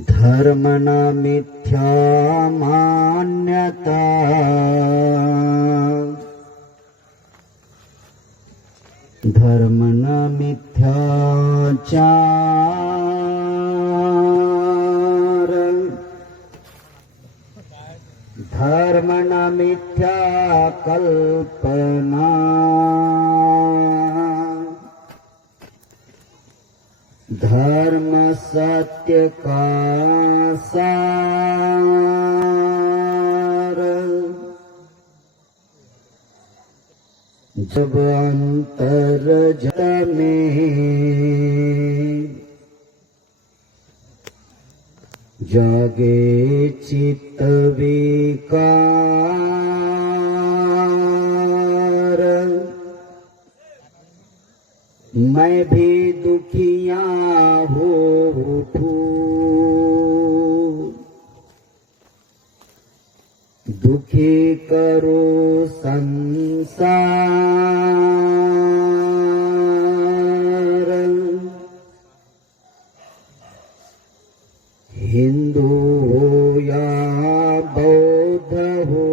धर्मना मिथ्या मान्यता, धर्मना मिथ्याचार, धर्मना मिथ्या कल्पना, धर्म सत्य का सार, जब अंतर में जागे चित्त विकार, मैं भी दुखिया हो उठूं, दुखी करो संसार, हिंदू हो या बौद्ध हो,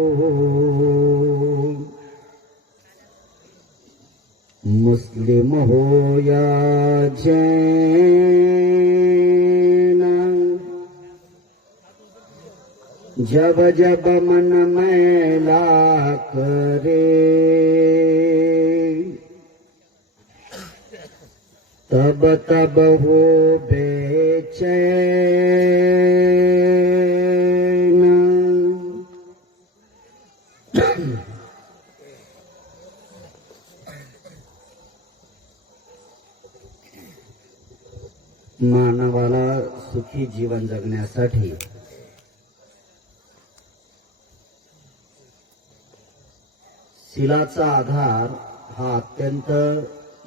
मुस्लिम हो या जैन, जब जब मन मैला करे, तब तब हो बेचैन। मानवाला सुखी जीवन जगण्यासाठी शीलाचा आधार हा अत्यंत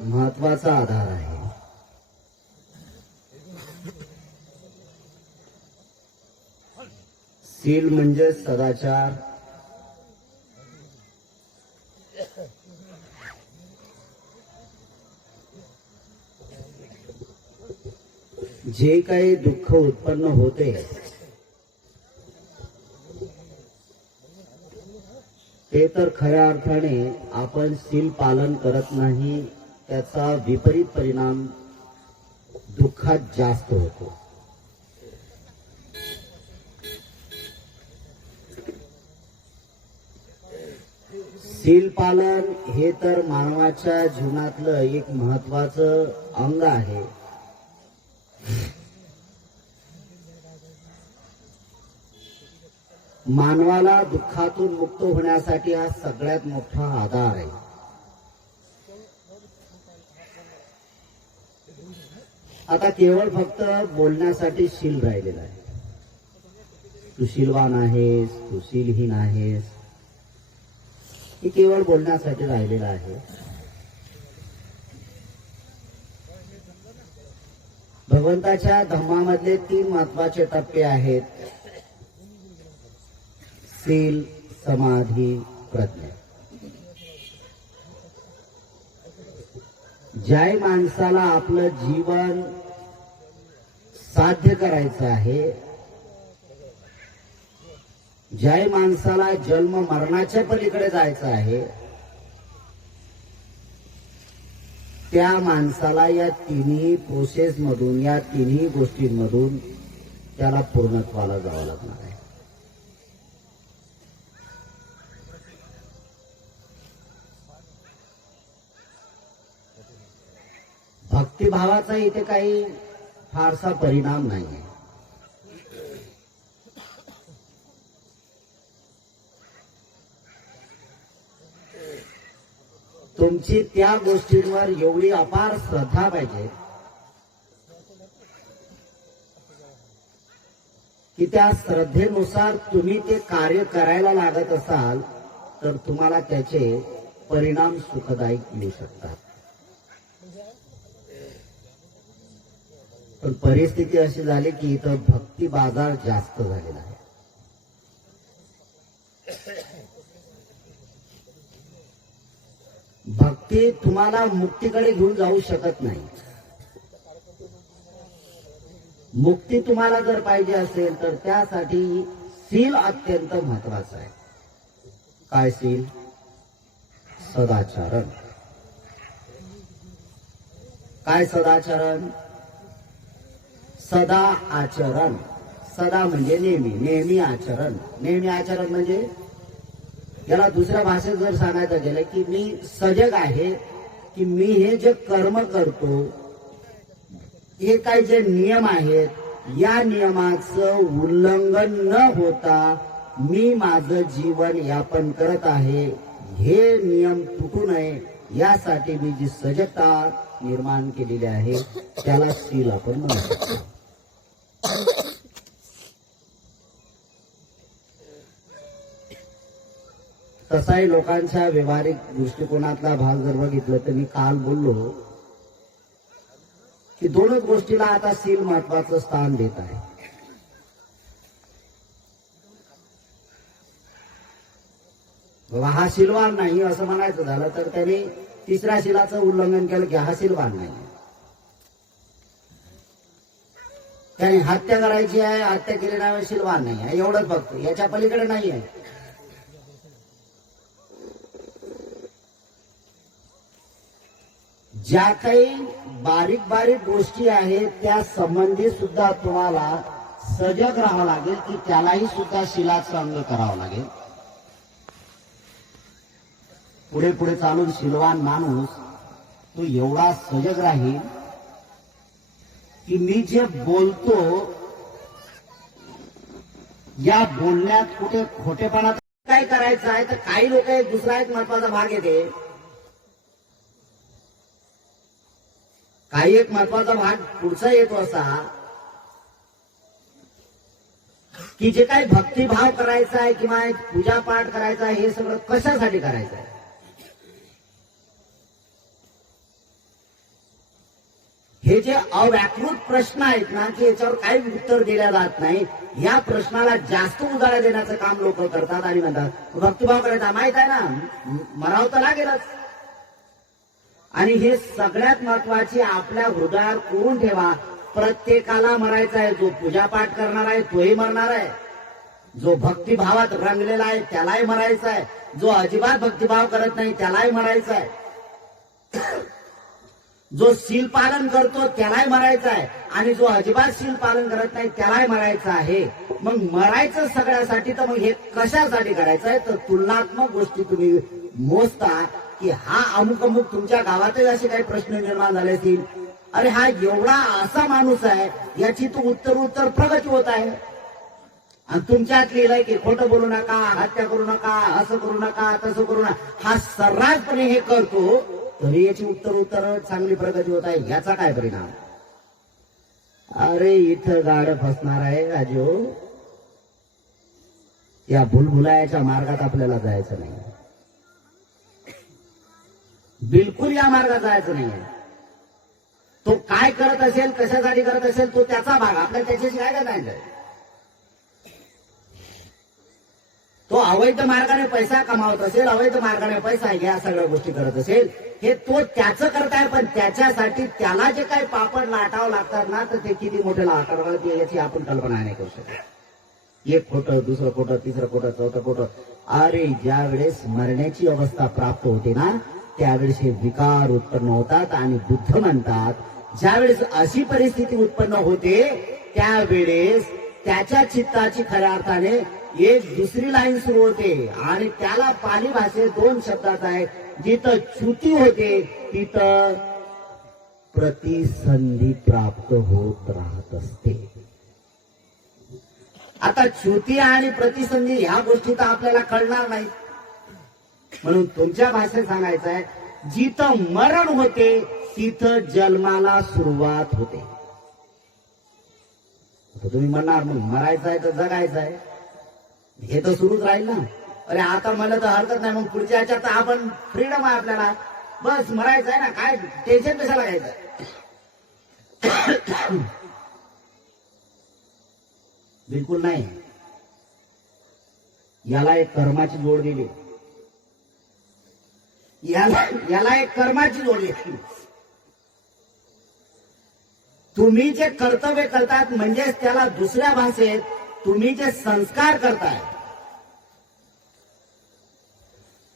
महत्वाचा आधार आहे। शील म्हणजे सदाचार, जे काही दुःख उत्पन्न होते ते तर खऱ्या अर्थाने आपण शील पालन करत नाही, त्याचा विपरीत परिणाम दुःखात जास्त होतो। शील पालन हे तर मानवाच्या जीवनातलं एक महत्वाचं अंग आहे। मानवाला दुःखातून मुक्त होण्यासाठी हा सगळ्यात मोठा आधार आहे। आता केवळ फक्त बोलण्यासाठी शील राहिलेला आहे। तू शीलवान आहेस, तू शीलहीन आहेस, हे केवळ बोलण्यासाठी राहिलेलं आहे। भगवंताच्या धम्मामधले 3 महत्वाचे टप्पे आहेत: शील, समाधी, प्रज्ञा। ज्या माणसाला आपलं जीवन साध्य करायचं आहे, ज्या माणसाला जन्म मरणाच्या पलीकडे जायचं आहे, त्या माणसाला या तिन्ही प्रोसेस मधून, या तिन्ही गोष्टींमधून त्याला पूर्णत्वाला जावं लागणार आहे। भक्तिभावाचा इथे काही फारसा परिणाम नाही आहे। तुमची त्या गोष्टींवर एवढी अपार श्रद्धा पाहिजे की त्या श्रद्धेनुसार तुम्ही ते कार्य करायला लागत असाल तर तुम्हाला त्याचे परिणाम सुखदायक येऊ शकतात। पण परिस्थिती अशी झाली की इथं भक्ती बाजार जास्त झालेला आहे। भक्ती तुम्हाला मुक्तीकडे घेऊन जाऊ शकत नाही। मुक्ती तुम्हाला जर पाहिजे असेल तर त्यासाठी शील अत्यंत महत्वाचं आहे. काय शील? सदाचरण. काय सदाचरण? सदा आचरण. सदा म्हणजे नेहमी, नेहमी आचरण. नेहमी आचरण म्हणजे याला दुसऱ्या भाषेत जर सांगायचं गेलं की मी सजग आहे, की मी हे जे कर्म करतो, हे काही जे नियम आहेत, या नियमाचं उल्लंघन न होता मी माझं जीवन यापन करत आहे. हे नियम तुटू नये यासाठी मी जी सजगता निर्माण केलेली आहे त्याला शील आपण म्हणू शकतो. तसाही लोकांच्या व्यवहारिक दृष्टिकोनातला भाग जर बघितलं तर मी काल बोललो की दोनच गोष्टीला आता शील महत्वाचं स्थान देत आहे. बाबा हा शीलवान नाही असं म्हणायचं झालं तर त्याने तिसऱ्या शीलाचं उल्लंघन केलं की हा शीलवान नाही. त्याने हत्या करायची आहे, हत्या केली नाही, शीलवान नाही आहे, एवढंच बघतो, याच्या पलीकडे नाही आहे. ज्या काही बारीक बारीक गोष्टी आहेत त्या संबंधी सुद्धा तुम्हाला सजग राहावं लागेल की त्यालाही सुद्धा शीलाचं अंग करावं लागेल. पुढे पुढे चालून शीलवान माणूस तो एवढा सजग राहील की मी जे बोलतो या बोलण्यात कुठे खोटेपणा काय करायचं आहे. तर काही लोक एक दुसरा एक महत्वाचा भाग येते, काही एक महत्वाचा भाग पुढचा येतो असा की जे काही भक्तिभाव करायचा आहे किंवा पूजा पाठ करायचा आहे हे सगळं कशासाठी करायचं आहे. हे जे अव्याकृत प्रश्न आहेत ना की याच्यावर काही उत्तर दिल्या जात नाही, या प्रश्नाला जास्त उजाळा देण्याचं काम लोक करतात आणि म्हणतात भक्तिभाव करायचा. माहित आहे ना, मराव तर लागेलच. आणि हे सगळ्यात महत्वाची आपल्या हृदयात कोरून ठेवा, प्रत्येकाला मरायचं आहे. जो पूजापाठ करणार आहे तोही मरणार आहे, जो भक्तिभावात रंगलेला आहे त्यालाही मरायचं आहे, जो अजिबात भक्तिभाव करत नाही त्यालाही मरायचं आहे, जो शील पालन करतो त्यालाही मरायचं आहे आणि जो अजिबात शील पालन करत नाही त्यालाही मरायचं आहे. मग मरायचं सगळ्यासाठी, तर मग हे कशासाठी करायचं आहे. तर तुलनात्मक गोष्टी तुम्ही मोजता की हा अमुक अमुक तुमच्या गावातही असे काही प्रश्न निर्माण झाले असतील, अरे हा एवढा असा माणूस आहे, याची तो उत्तर प्रगती होत आहे. आणि तुमच्यात लिहिलंय की खोटं बोलू नका, हत्या करू नका, असं करू नका, तसं करू नका. हा सर्रासपणे हे करतो तरी याची उत्तर चांगली प्रगती होत आहे. याचा काय परिणाम? अरे इथं गाड फसणार आहे राजू. या भुलभुलायाच्या मार्गात आपल्याला जायचं नाही, बिलकुल या मार्गात जायचं नाहीये. तो काय करत असेल, कशासाठी करत असेल, तो त्याचा भाग, आपल्याला त्याच्याशी काय करायचं. तो अवैध मार्गाने पैसा कमावत असेल, अवैध मार्गाने पैसा या सगळ्या गोष्टी करत असेल, हे तो त्याचं करताय. पण त्याच्यासाठी त्याला जे काही पापड लाटावं लागतात ना, तर ते किती मोठे लाटावं याची आपण कल्पना नाही करू शकत. एक खोटं, दुसरं खोटं, तिसरं खोटं, चौथं खोटं. अरे ज्या वेळेस मरण्याची अवस्था प्राप्त होते ना, त्यावेळेस हे विकार उत्पन्न होतात आणि बुद्ध म्हणतात ज्यावेळेस अशी परिस्थिती उत्पन्न होते त्यावेळेस त्याच्या चित्ताची खऱ्या अर्थाने एक दुसरी लाईन सुरू होते आणि त्याला पाली भाषेत दोन शब्दात आहे. जिथं च्युती होते तिथं प्रतिसंधी प्राप्त होत राहत असते. आता च्युती आणि प्रतिसंधी ह्या गोष्टी तर आपल्याला कळणार नाही, म्हणून तुमच्या भाषेत सांगायचं आहे जिथं मरण होते तिथं जन्माला सुरुवात होते. तुम्ही म्हणणार मग मरायचं आहे तर जगायचं आहे, हे तर सुरूच राहील ना. अरे आता म्हणलं तर हरकत नाही, मग पुढच्या ह्याच्यात आपण फ्रीडम आहे आपल्याला, बस मरायचं आहे ना, काय टेन्शन कशाला घ्यायचं. बिलकुल नाही. याला एक कर्माची जोड दिली, याला एक कर्माची जोड दिली. तुम्ही जे कर्तव्य करतात म्हणजेच त्याला दुसऱ्या भाषेत तुम्ही जे संस्कार करताय,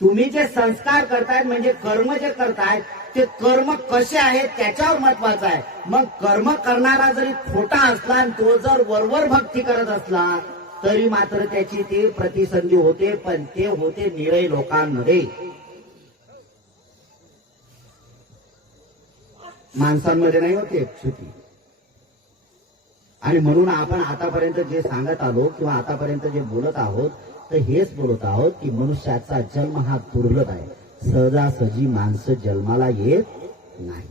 तुम्ही जे संस्कार करतायत म्हणजे कर्म जे करतायत ते कर्म कसे आहेत त्याच्यावर महत्वाचं आहे. मग कर्म करणारा जरी खोटा असला आणि तो जर वरवर भक्ती करत असला तरी मात्र त्याची ती प्रतिसंधी होते, पण ते होते निरय लोकांमध्ये. माणसांमध्ये नाही होते च्युती. आणि म्हणून आपण आतापर्यंत जे सांगत आलो किंवा आतापर्यंत जे बोलत आहोत तर हेच बोलत आहोत की मनुष्याचा जन्म हा दुर्लभ आहे. सहजासहजी माणसं जन्माला येत नाही.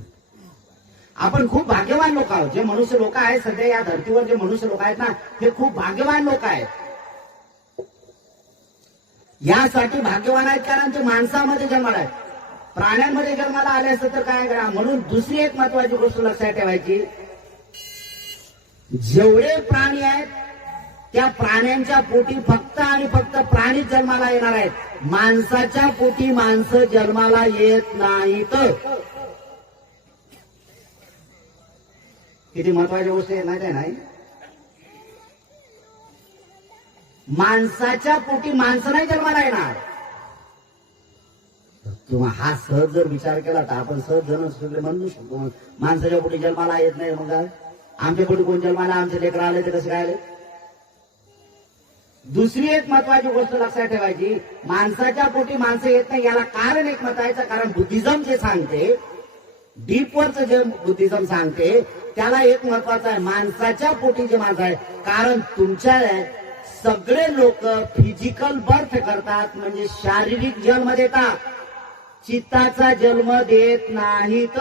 आपण खूप भाग्यवान लोक आहोत. जे मनुष्य लोक आहेत सध्या या धर्तीवर जे मनुष्य लोक आहेत ना ते खूप भाग्यवान लोक आहेत. यासाठी भाग्यवान आहेत कारण ते माणसामध्ये जन्माला आहेत. प्राण्यांमध्ये जन्माला आले असते तर काय करा. म्हणून दुसरी एक महत्वाची गोष्ट लक्षात ठेवायची, जेवढे प्राणी आहेत त्या प्राण्यांच्या पोटी फक्त आणि फक्त प्राणीच जन्माला येणार आहेत. माणसाच्या पोटी माणसं जन्माला येत नाहीत. किती महत्वाची गोष्ट आहे माहिती आहे नाही. माणसाच्या पोटी माणसं नाही जन्माला येणार. किंवा हा सहज जर विचार केला तर आपण सहज जण सगळे म्हणू शकतो माणसाच्या पोटी जन्माला येत नाही. मग आमच्या पोटी कोण जन्माला आमचे लेकर आले ते कसे काय आले. दुसरी एक महत्वाची गोष्ट लक्षात ठेवायची, माणसाच्या पोटी माणसं येत नाही याला कारण एक महत्वाचं, कारण बुद्धिझम जे सांगते, डीपवरचं जे बुद्धिझम सांगते त्याला एक महत्वाचं आहे, माणसाच्या पोटी जे माणसं आहे. कारण तुमच्या सगळे लोक फिजिकल बर्थ करतात म्हणजे शारीरिक जन्म देतात, चित्ताचा जन्म देत नाहीत.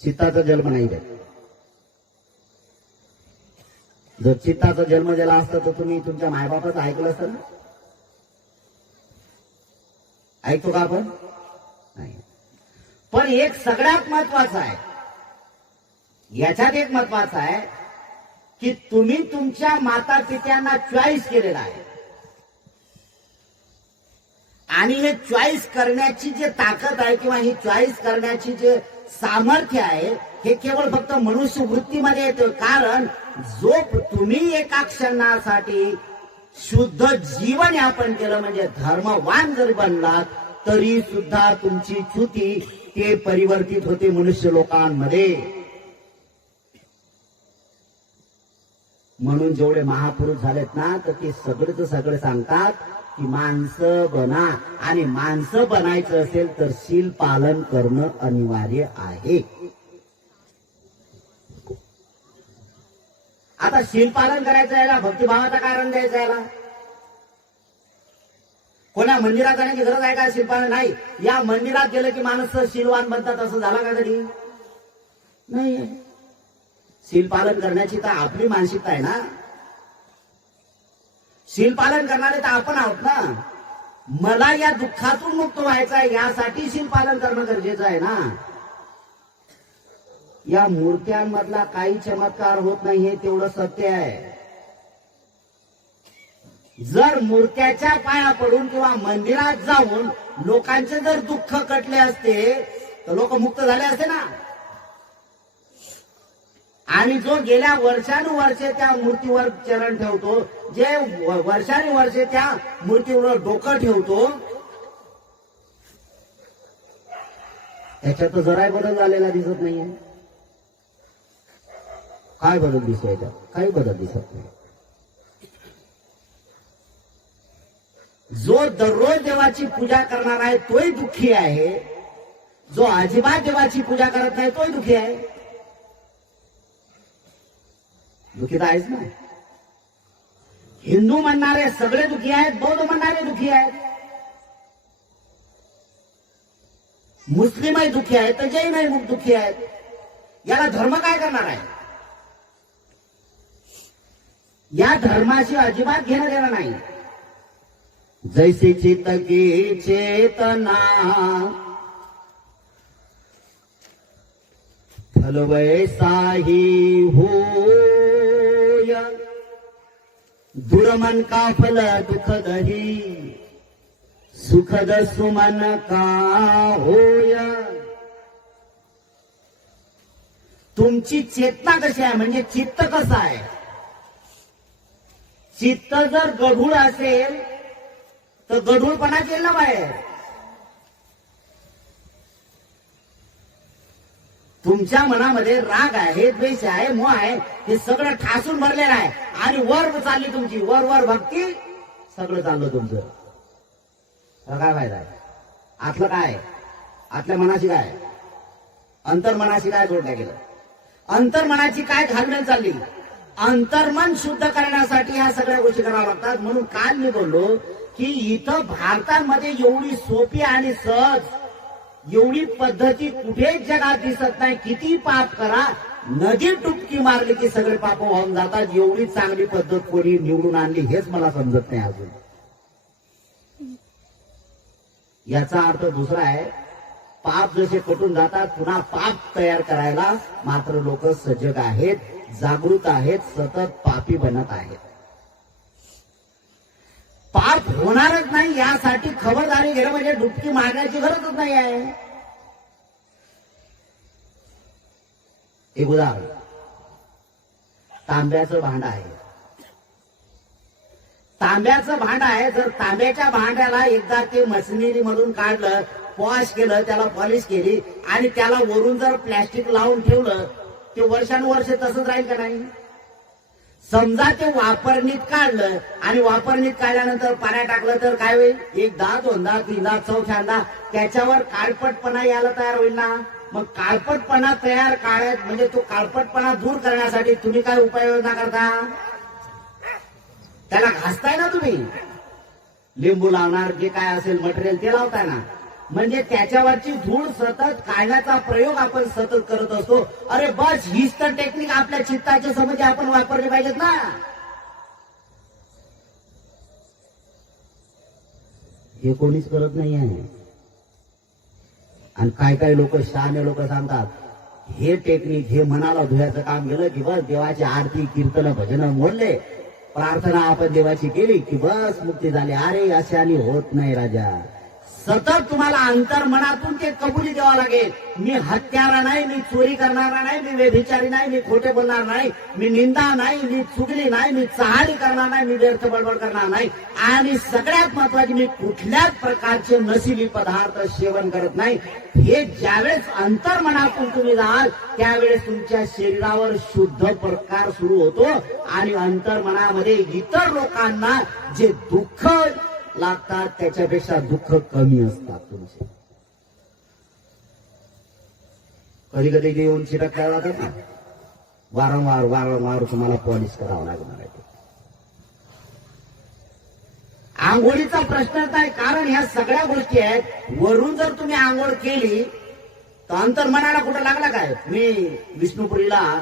चित्ताचा जन्म नाही देत. जर चित्ताचा जन्म दिला असता तर तुम्ही तुमच्या मायबापाचं ऐकलं असतं ना. ऐकतो का आपण? नाही. पण एक सगळ्यात महत्वाचं आहे, याच्यात एक महत्वाचं आहे की तुम्ही तुमच्या माता पित्यांना चॉईस केलेला आहे. आणि हे चॉईस करण्याची जे ताकद आहे किंवा ही चॉईस करण्याची जे सामर्थ्य आहे हे केवळ फक्त मनुष्य वृत्तीमध्ये येतं. कारण जो तुम्ही एका क्षणासाठी शुद्ध जीवन यापन केलं म्हणजे धर्मवान जरी बनलात तरी सुद्धा तुमची च्युती ते परिवर्तित होते मनुष्य लोकांमध्ये. म्हणून जेवढे महापुरुष झालेत ना तर ते सगळेच सगळे सांगतात की माणसं बना, आणि माणसं बनायचं असेल तर शील पालन करणं अनिवार्य आहे. आता शील पालन करायचं याला भक्तिभावाचं कारण द्यायचं याला. कोणा मंदिरात जाण्याची गरज आहे का? शील पालन नाही. या मंदिरात गेलं की माणूस शीलवान बनतात असं झाला का कधी? नाही. शील पालन करण्याची तर आपली मानसिकता आहे ना. शील पालन करणारे तर आपण आहोत ना. मला या दुःखातून मुक्त व्हायचं आहे यासाठी शील पालन करणं गरजेचं आहे ना. या मूर्त्यांमधला काही चमत्कार होत नाही हे तेवढं सत्य आहे. जर मूर्त्याच्या पाया पडून किंवा मंदिरात जाऊन लोकांचे जर दुःख कटले असते तर लोक मुक्त झाले असते ना. आणि जो गेल्या वर्षानुवर्षे त्या मूर्तीवर चरण ठेवतो, जे वर्षानुवर्षे त्या मूर्तीवर डोकं ठेवतो, त्याच्यात जराही बदल झालेला दिसत नाहीये. काय बदल दिसतोय त्यात? काही बदल दिसत नाही. जो दररोज देवाची पूजा करणार आहे तोही दुःखी आहे, जो अजिबात देवाची पूजा करत नाही तोही दुःखी आहे. दुःखी तर आहेच ना. हिंदू म्हणणारे सगळे दुःखी आहेत, बौद्ध म्हणणारे दुःखी आहेत, मुस्लिमही दुःखी आहेत तर जैनही दुःखी आहेत. याला धर्म काय करणार आहे? या धर्माशी अजिबात घेणं देणं नाही. जैसी चित्त की चेतना फल वैसाही होय, दुर्मन का फल दुखद ही, सुखद सुमन का होय. तुमची चेतना कशी आहे, म्हणजे चित्त कसं आहे. चित्त जर गढूळ असेल तर गढूळपणा केला बाहेर. तुमच्या मनामध्ये राग आहे, द्वेष आहे, मोह आहे, हे सगळं ठासून भरलेलं आहे. आणि वर चालली तुमची वर वर भक्ती, सगळं चाललं तुमचं. काय फायदा आहे. आतलं काय, आतल्या मनाची काय, अंतर्मनाची काय जोडल्या गेलं. अंतर्मनाची काय घालण्यात चालली. अंतर्मन शुद्ध करण्यासाठी ह्या सगळ्या गोष्टी कराव्या लागतात. म्हणून काल मी बोललो की इथं भारतामध्ये एवढी सोपी आणि सहज एवढी पद्धती कुठेच जगात दिसत नाही. किती पाप करा, नदी डुबकी मारली की सगळे पाप वाहून जातात. एवढी चांगली पद्धत कोणी निवडून आणली हेच मला समजत नाही अजून. याचा अर्थ दुसरा आहे, पाप जसे कटून जातात पुन्हा पाप तयार करायला मात्र लोक सजग आहेत, जागृत आहेत, सतत पापी बनत आहेत. पाप होणारच नाही यासाठी खबरदारी घेणं म्हणजे डुबकी मारण्याची गरजच नाही आहे. एक उदाहरण, तांब्याचं भांड आहे. तांब्याचं भांड आहे. जर तांब्याच्या भांड्याला एकदा ते मशिनरी मधून काढलं, वॉश केलं, त्याला पॉलिश केली आणि त्याला वरून जर प्लॅस्टिक लावून ठेवलं, ते वर्षानुवर्ष तसंच राहील का नाही. समजा ते वापरणीत काढलं आणि वापरणीत काढल्यानंतर पाण्यात टाकलं तर काय होईल. एकदा, दोनदा, तीनदा, चौथ्यांदा त्याच्यावर काळपटपणा यायला तयार होईल ना. मग काळपटपणा तयार काढायचं म्हणजे तो काळपटपणा दूर करण्यासाठी तुम्ही काय उपाययोजना करता. त्याला घासताय ना तुम्ही, लिंबू लावणार, जे काय असेल मटेरियल ते लावताय ना. म्हणजे त्याच्यावरची धूळ सतत काढण्याचा प्रयोग आपण सतत करत असतो. अरे बस हीच तर टेक्निक आपल्या चित्ताच्या समजे आपण वापरली पाहिजेत ना. हे कोणीच करत नाही आहे. आणि काय काय लोक, शहाणे लोक सांगतात हे टेक्निक, हे मनाला धुयाचं काम केलं की बस देवाची आरती, कीर्तन, भजन मोडले, प्रार्थना आपण देवाची केली की बस मुक्ती झाली. अरे अशाने होत नाही राजा. सतत तुम्हाला अंतर्मनातून ते कबुली द्यावं लागेल. मी हत्यारा नाही, मी चोरी करणारा नाही, मी व्यभिचारी नाही, मी खोटे बोलणार नाही, मी निंदा नाही, मी चुगली नाही, मी चहाडी करणार नाही, मी व्यर्थ बडबड करणार नाही. आणि सगळ्यात महत्वाचे, मी कुठल्याच प्रकारचे नशिली पदार्थ सेवन करत नाही. हे ज्यावेळेस अंतर्मनातून तुम्ही जाल त्यावेळेस तुमच्या शरीरावर शुद्ध प्रकार सुरू होतो आणि अंतर्मनामध्ये इतर लोकांना जे दुःख लागतात त्याच्यापेक्षा दुःख कमी असतात तुमचे. कधी कधी येऊन चिटकल्या जातात ना, वारंवार वारंवार तुम्हाला पॉलिश करावं लागणार आहे. आंघोळीचा प्रश्नच नाही, कारण ह्या सगळ्या गोष्टी आहेत. वरून जर तुम्ही आंघोळ केली तर अंतर्मनाला कुठं लागला काय. मी विष्णुपुरीला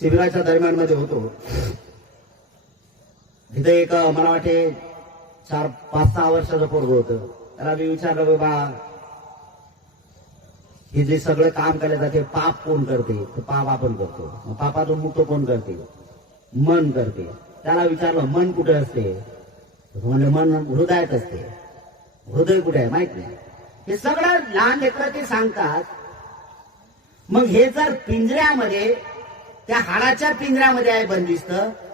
शिबिराच्या दरम्यान मध्ये होतो. तिथे एक मला वाटते 4-5-6 वर्षाचं पोरगं होतं. त्याला मी विचारलं, बाबा हे जे सगळं काम केलं जाते पाप कोण करते. तर पाप आपण करतो. पापातून मुक्त कोण करते. मन करते. त्याला विचारलं मन कुठे असते. म्हणजे मन हृदयात असते. हृदय कुठे आहे माहित नाही. हे सगळं लहान लेकरं ते सांगतात. मग हे जर पिंजऱ्यामध्ये, त्या हाडाच्या पिंजऱ्यामध्ये आहे बंदिस्त,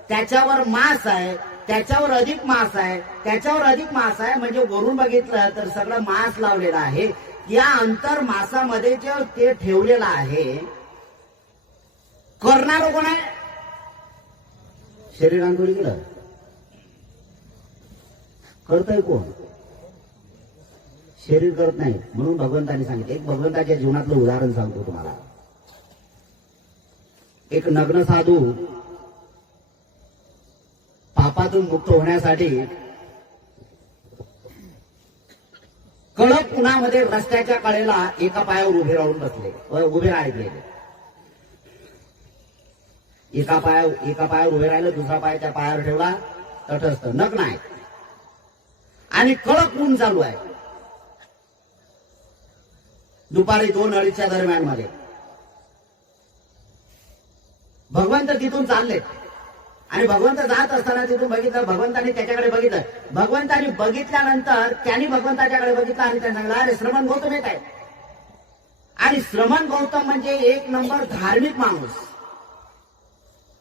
त्याच्यावर मांस आहे, त्याच्यावर अधिक मांस आहे, त्याच्यावर अधिक मांस आहे, म्हणजे वरून बघितलं तर सगळं मांस लावलेलं आहे. या अंतर मांसामध्ये जे ते ठेवलेलं आहे, करणार कोण आहे. शरीर आंदोलन केलं करतय कोण. शरीर करत नाही. म्हणून भगवंताने सांगितलं. एक भगवंताच्या जीवनातलं उदाहरण सांगतो तुम्हाला. एक नग्न साधू पापातून मुक्त होण्यासाठी कडक उन्हामध्ये रस्त्याच्या कडेला एका पायावर उभे राहिले. एका पायावर उभे राहिले, दुसरा पाय त्या पायावर ठेवला, तटस्थ, नग्न आहे आणि कडक ऊन चालू आहे. दुपारी 2-2:30च्या दरम्यान मध्ये भगवंत तिथून चालले आणि भगवंत जात असताना तिथून बघितलं. भगवंतानी त्याच्याकडे बघितलं. भगवंतानी बघितल्यानंतर त्यांनी भगवंताच्याकडे बघितलं आणि त्यांनी सांगितलं, अरे श्रवण गौतम येत आहे. आणि श्रमण गौतम म्हणजे एक नंबर धार्मिक माणूस.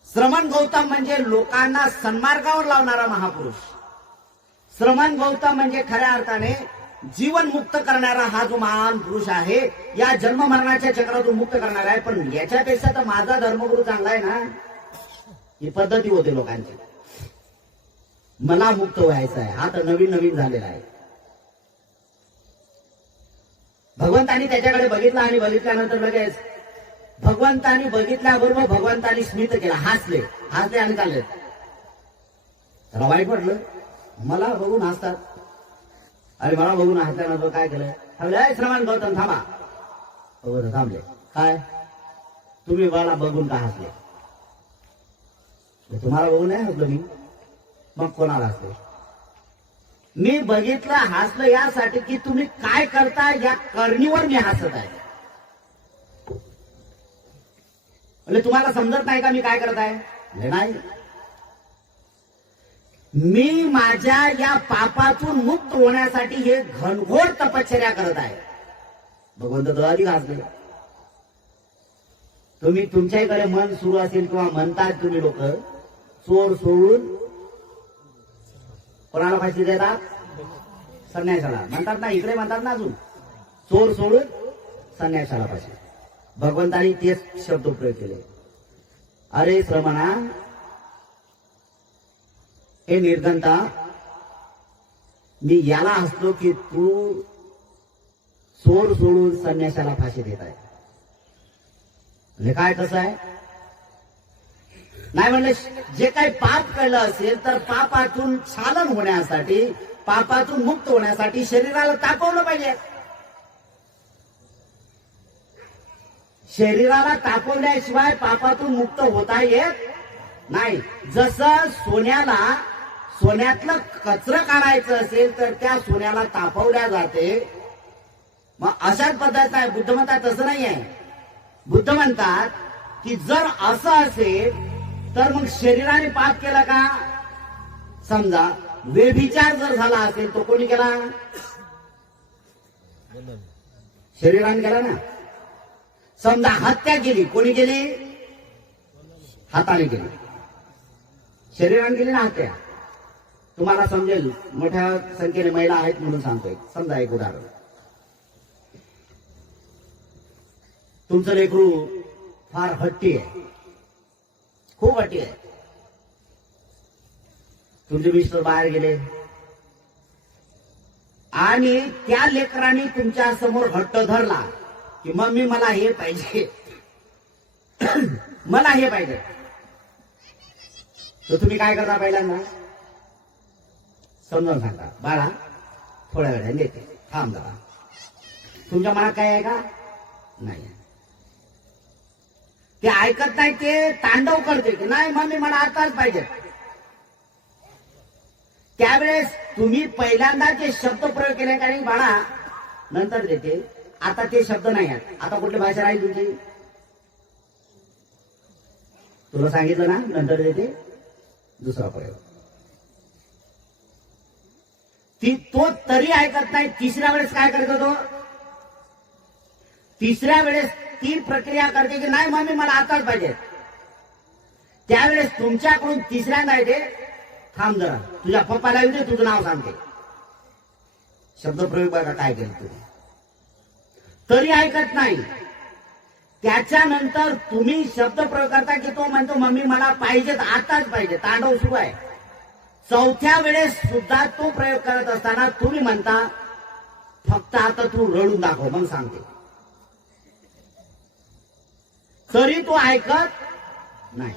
श्रमण गौतम म्हणजे लोकांना सन्मार्गावर लावणारा महापुरुष. श्रमण गौतम म्हणजे खऱ्या अर्थाने जीवन मुक्त करणारा हा जो महान पुरुष आहे, या जन्म मरणाच्या चक्रातून मुक्त करणारा आहे. पण याच्यापेक्षा तर माझा धर्मगुरू चांगला आहे ना. ही पद्धती होते लोकांची. मला मुक्त व्हायचं आहे, हा तर नवीन नवीन झालेला आहे. भगवंतानी त्याच्याकडे बघितलं आणि बघितल्यानंतर लगेच भगवंतानी बघितल्याबरोबर भगवंतानी स्मित केला, हसले आणि चालले. त्याला वाईट वाटलं, मला बघून हसतात. अरे मला बघून हसल्यानंतर काय केलं, श्रवण गौतम थांबा. बरोबर थांबले. काय तुम्ही मला बघून का हसले? तुम्हाला बघून नाही हसलो मी, मग कोणाला हसले? मी बघितलं हसलं यासाठी की तुम्ही काय करता या करणीवर मी हसत आहे. म्हणजे तुम्हाला समजत नाही का मी काय करत आहे? नाही, मी माझ्या या पापातून मुक्त होण्यासाठी हे घनघोर तपश्चर्या करत आहे. भगवंत तो अधिक हसले. तुम्ही तुमच्याकडे मन सुरू असेल किंवा म्हणतात तुम्ही लोक, चोर सोडून कोणाला फाशी देतात? संन्यासाला म्हणतात ना, इकडे म्हणतात ना अजून, चोर सोडून संन्यासाला फाशी. भगवंतानी तेच शब्द प्रयोग केले. अरे श्रमणा, हे निर्घंटा, मी याला हसतो की तू चोर सोडून संन्यासाला फाशी देत आहे. म्हणजे काय कसं आहे? नाही म्हणले, जे काही पाप केलं असेल तर पापातून छालन होण्यासाठी, पापातून मुक्त होण्यासाठी शरीराला तापवलं पाहिजे. शरीराला तापवल्याशिवाय पापातून मुक्त होता येत नाही. जसं सोन्यातलं कचरं काढायचं असेल तर त्या सोन्याला तापवल्या जाते. मग अशाच पद्धत आहे. बुद्ध म्हणतात तसं नाही आहे. बुद्ध म्हणतात की जर असं असेल तर मग शरीराने पाप केला का? समजा व्यभिचार जर झाला असेल तो कोणी केला? शरीराने केला ना. समजा हत्या केली, कोणी केली? हाताने केली. शरीराने केली ना हत्या. तुम्हाला समजेल, मोठ्या संख्येने महिला आहेत म्हणून सांगतोय. समजा एक उदाहरण, तुमचं लेकरू फार हट्टी आहे, खूप हट्टी आहे. तुमचे मिस्टर बाहेर गेले आणि त्या लेकराने तुमच्या समोर हट्ट धरला की मम्मी मला हे पाहिजे, मला हे पाहिजे. तर तुम्ही काय करता? पहिल्यांदा समजावून सांगता, बाळा थोड्या वेळाने देते, थांब जरा. तुमच्या मनात काय आहे का? नाही. ते ऐकत नाही, ते तांडव करते की नाही मम्मी मला आताच पाहिजे. त्यावेळेस तुम्ही पहिल्यांदा जे शब्द प्रयोग केले का नाही, बाळा नंतर देते, आता ते शब्द नाही आहेत. आता कुठली भाषा राहील तुमची? तुला सांगितलं ना नंतर देते, दुसरा प्रयोग. तो तरी ऐकत नाही. तिसऱ्या वेळेस काय करतो तो? तिसऱ्या वेळेस ती प्रक्रिया करते की नाही मम्मी मला आताच पाहिजे. त्यावेळेस तुमच्याकडून तिसऱ्यांदा येते, थांब जरा तुझ्या पप्पाला येऊ दे, तुझं नाव सांगते. शब्दप्रयोग बघा काय केलं तुम्ही. तरी ऐकत नाही. त्याच्यानंतर तुम्ही शब्दप्रयोग करता की तो म्हणतो मम्मी मला पाहिजेत, आताच पाहिजे. तांडव सुरू आहे. चौथ्या वेळेस सुद्धा तो प्रयोग करत असताना तुम्ही म्हणता फक्त आता तू रडून दाखव मग सांगते. तरी तो ऐकत नाही.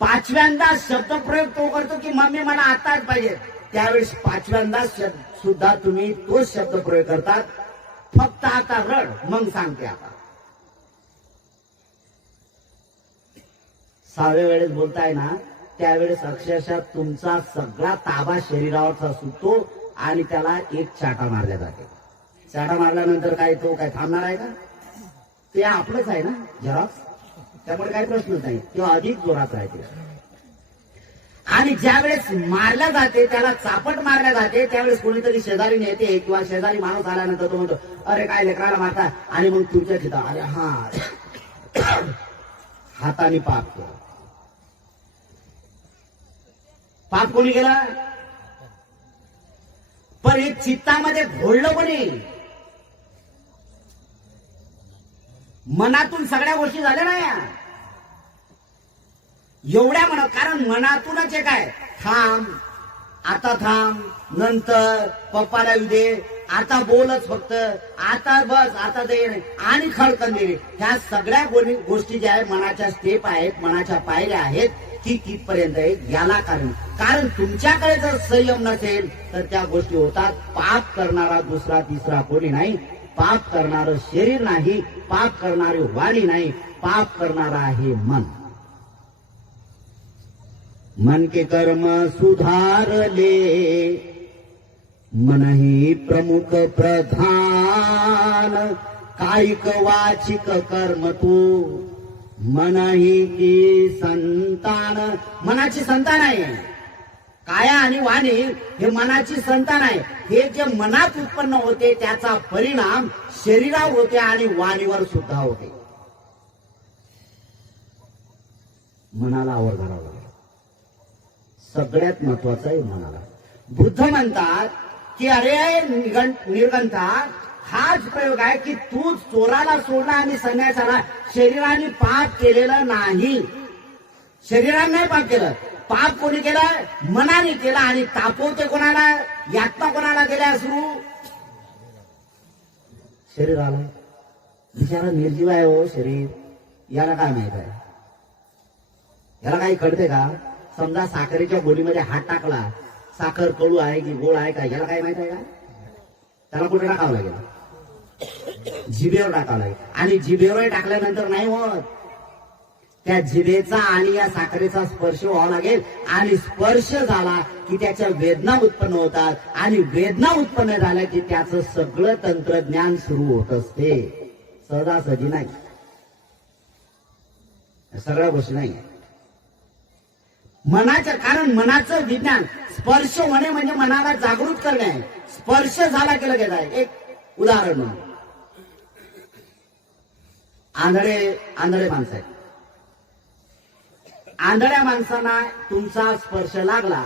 पाचव्यांदा शब्दप्रयोग तो करतो की मम्मी मला आताच पाहिजे. त्यावेळेस पाचव्यांदा सुद्धा तुम्ही तोच शब्द प्रयोग करतात, फक्त आता रड मग सांगते. आता 6व्या वेळेस बोलताय ना, त्यावेळेस अक्षरशः तुमचा सगळा ताबा शरीरावरचा सुटतो आणि त्याला एक चाटा मारल्या जाते. चाटा मारल्यानंतर काय तो काय थांबणार आहे का? ते आपलंच आहे ना झेरॉक्स, त्यामुळे काही प्रश्नच नाही. किंवा अधिक जोरात राहते. आणि ज्या वेळेस मारल्या जाते, त्याला चापट मारल्या जाते, त्यावेळेस कोणीतरी शेजारी येते किंवा शेजारी माणूस आल्यानंतर तो म्हणतो, अरे काय लेकराला मारता, आणि मग तुमच्या तिथं अरे हा हाताने पाप केला. पाप कोणी केला? पण हे चित्तामध्ये घोळलं कोणी? मनातून सगळ्या गोष्टी झाल्या ना या एवढ्या म्हणा. कारण मनातूनच एक आहे, थांब, आता थांब, नंतर पप्पाला येऊ दे, आता बोलच फक्त, आता बस, आता दे, आणि खडकन दे. ह्या सगळ्या गोष्टी ज्या आहेत मनाच्या स्टेप आहेत, मनाच्या पायऱ्या आहेत, की तिथपर्यंत आहे. याला कारण तुमच्याकडे जर संयम नसेल तर त्या गोष्टी होतात. पाप करणारा दुसरा तिसरा कोणी नाही. पाप करणारं शरीर नाही, पाप करणारी वाणी नाही, पाप करणारा आहे मन. मन के कर्म सुधारले, मन ही प्रमुख प्रधान. कायिक वाचिक कर्म तू, मन ही की संतान. मनाची संतान आहे. काया आणि वाणी हे मनाची संतान आहे. हे जे मनात उत्पन्न होते त्याचा परिणाम शरीरावर होते आणि वाणीवर सुद्धा होते. मनाला आवर घालावं लागेल. सगळ्यात महत्वाचं आहे मनाला. बुद्ध म्हणतात की अरे निर्गंथा, हाच प्रयोग आहे की तू चोराला सोडला आणि संन्यासाला. शरीराने पाप केलेलं नाही. शरीराने नाही पाप केलं. पाप कोणी केलं? मनाने केला. आणि तापवते कोणाला? यातना कोणाला केल्या सुरू? शरीराला. बिचारा निर्जीव आहे हो शरीर. याला काय माहित आहे? याला काही कळते का? समजा साखरेच्या गोलीमध्ये हात टाकला, साखर कडू आहे की गोड आहे का याला काय माहित आहे का? त्याला कुठे टाकावं लागेल? जिभेवर टाकावं लागेल. आणि जिभेवर टाकल्यानंतर नाही होत. त्या जिभेचा आणि या साखरेचा स्पर्श व्हावा लागेल. आणि स्पर्श झाला की त्याच्या वेदना उत्पन्न होतात. आणि वेदना उत्पन्न झाल्या की त्याचं सगळं तंत्रज्ञान सुरू होत असते. सहजासहजी नाही. सगळ्या गोष्टी नाही. मनाचं कारण मनाचं विज्ञान स्पर्श होणे म्हणजे मनाला जागृत करणे आहे. स्पर्श झाला की लगेच आहे. एक उदाहरण म्हणून, आंधळे माणसं आहेत. आंधळ्या माणसांना तुमचा स्पर्श लागला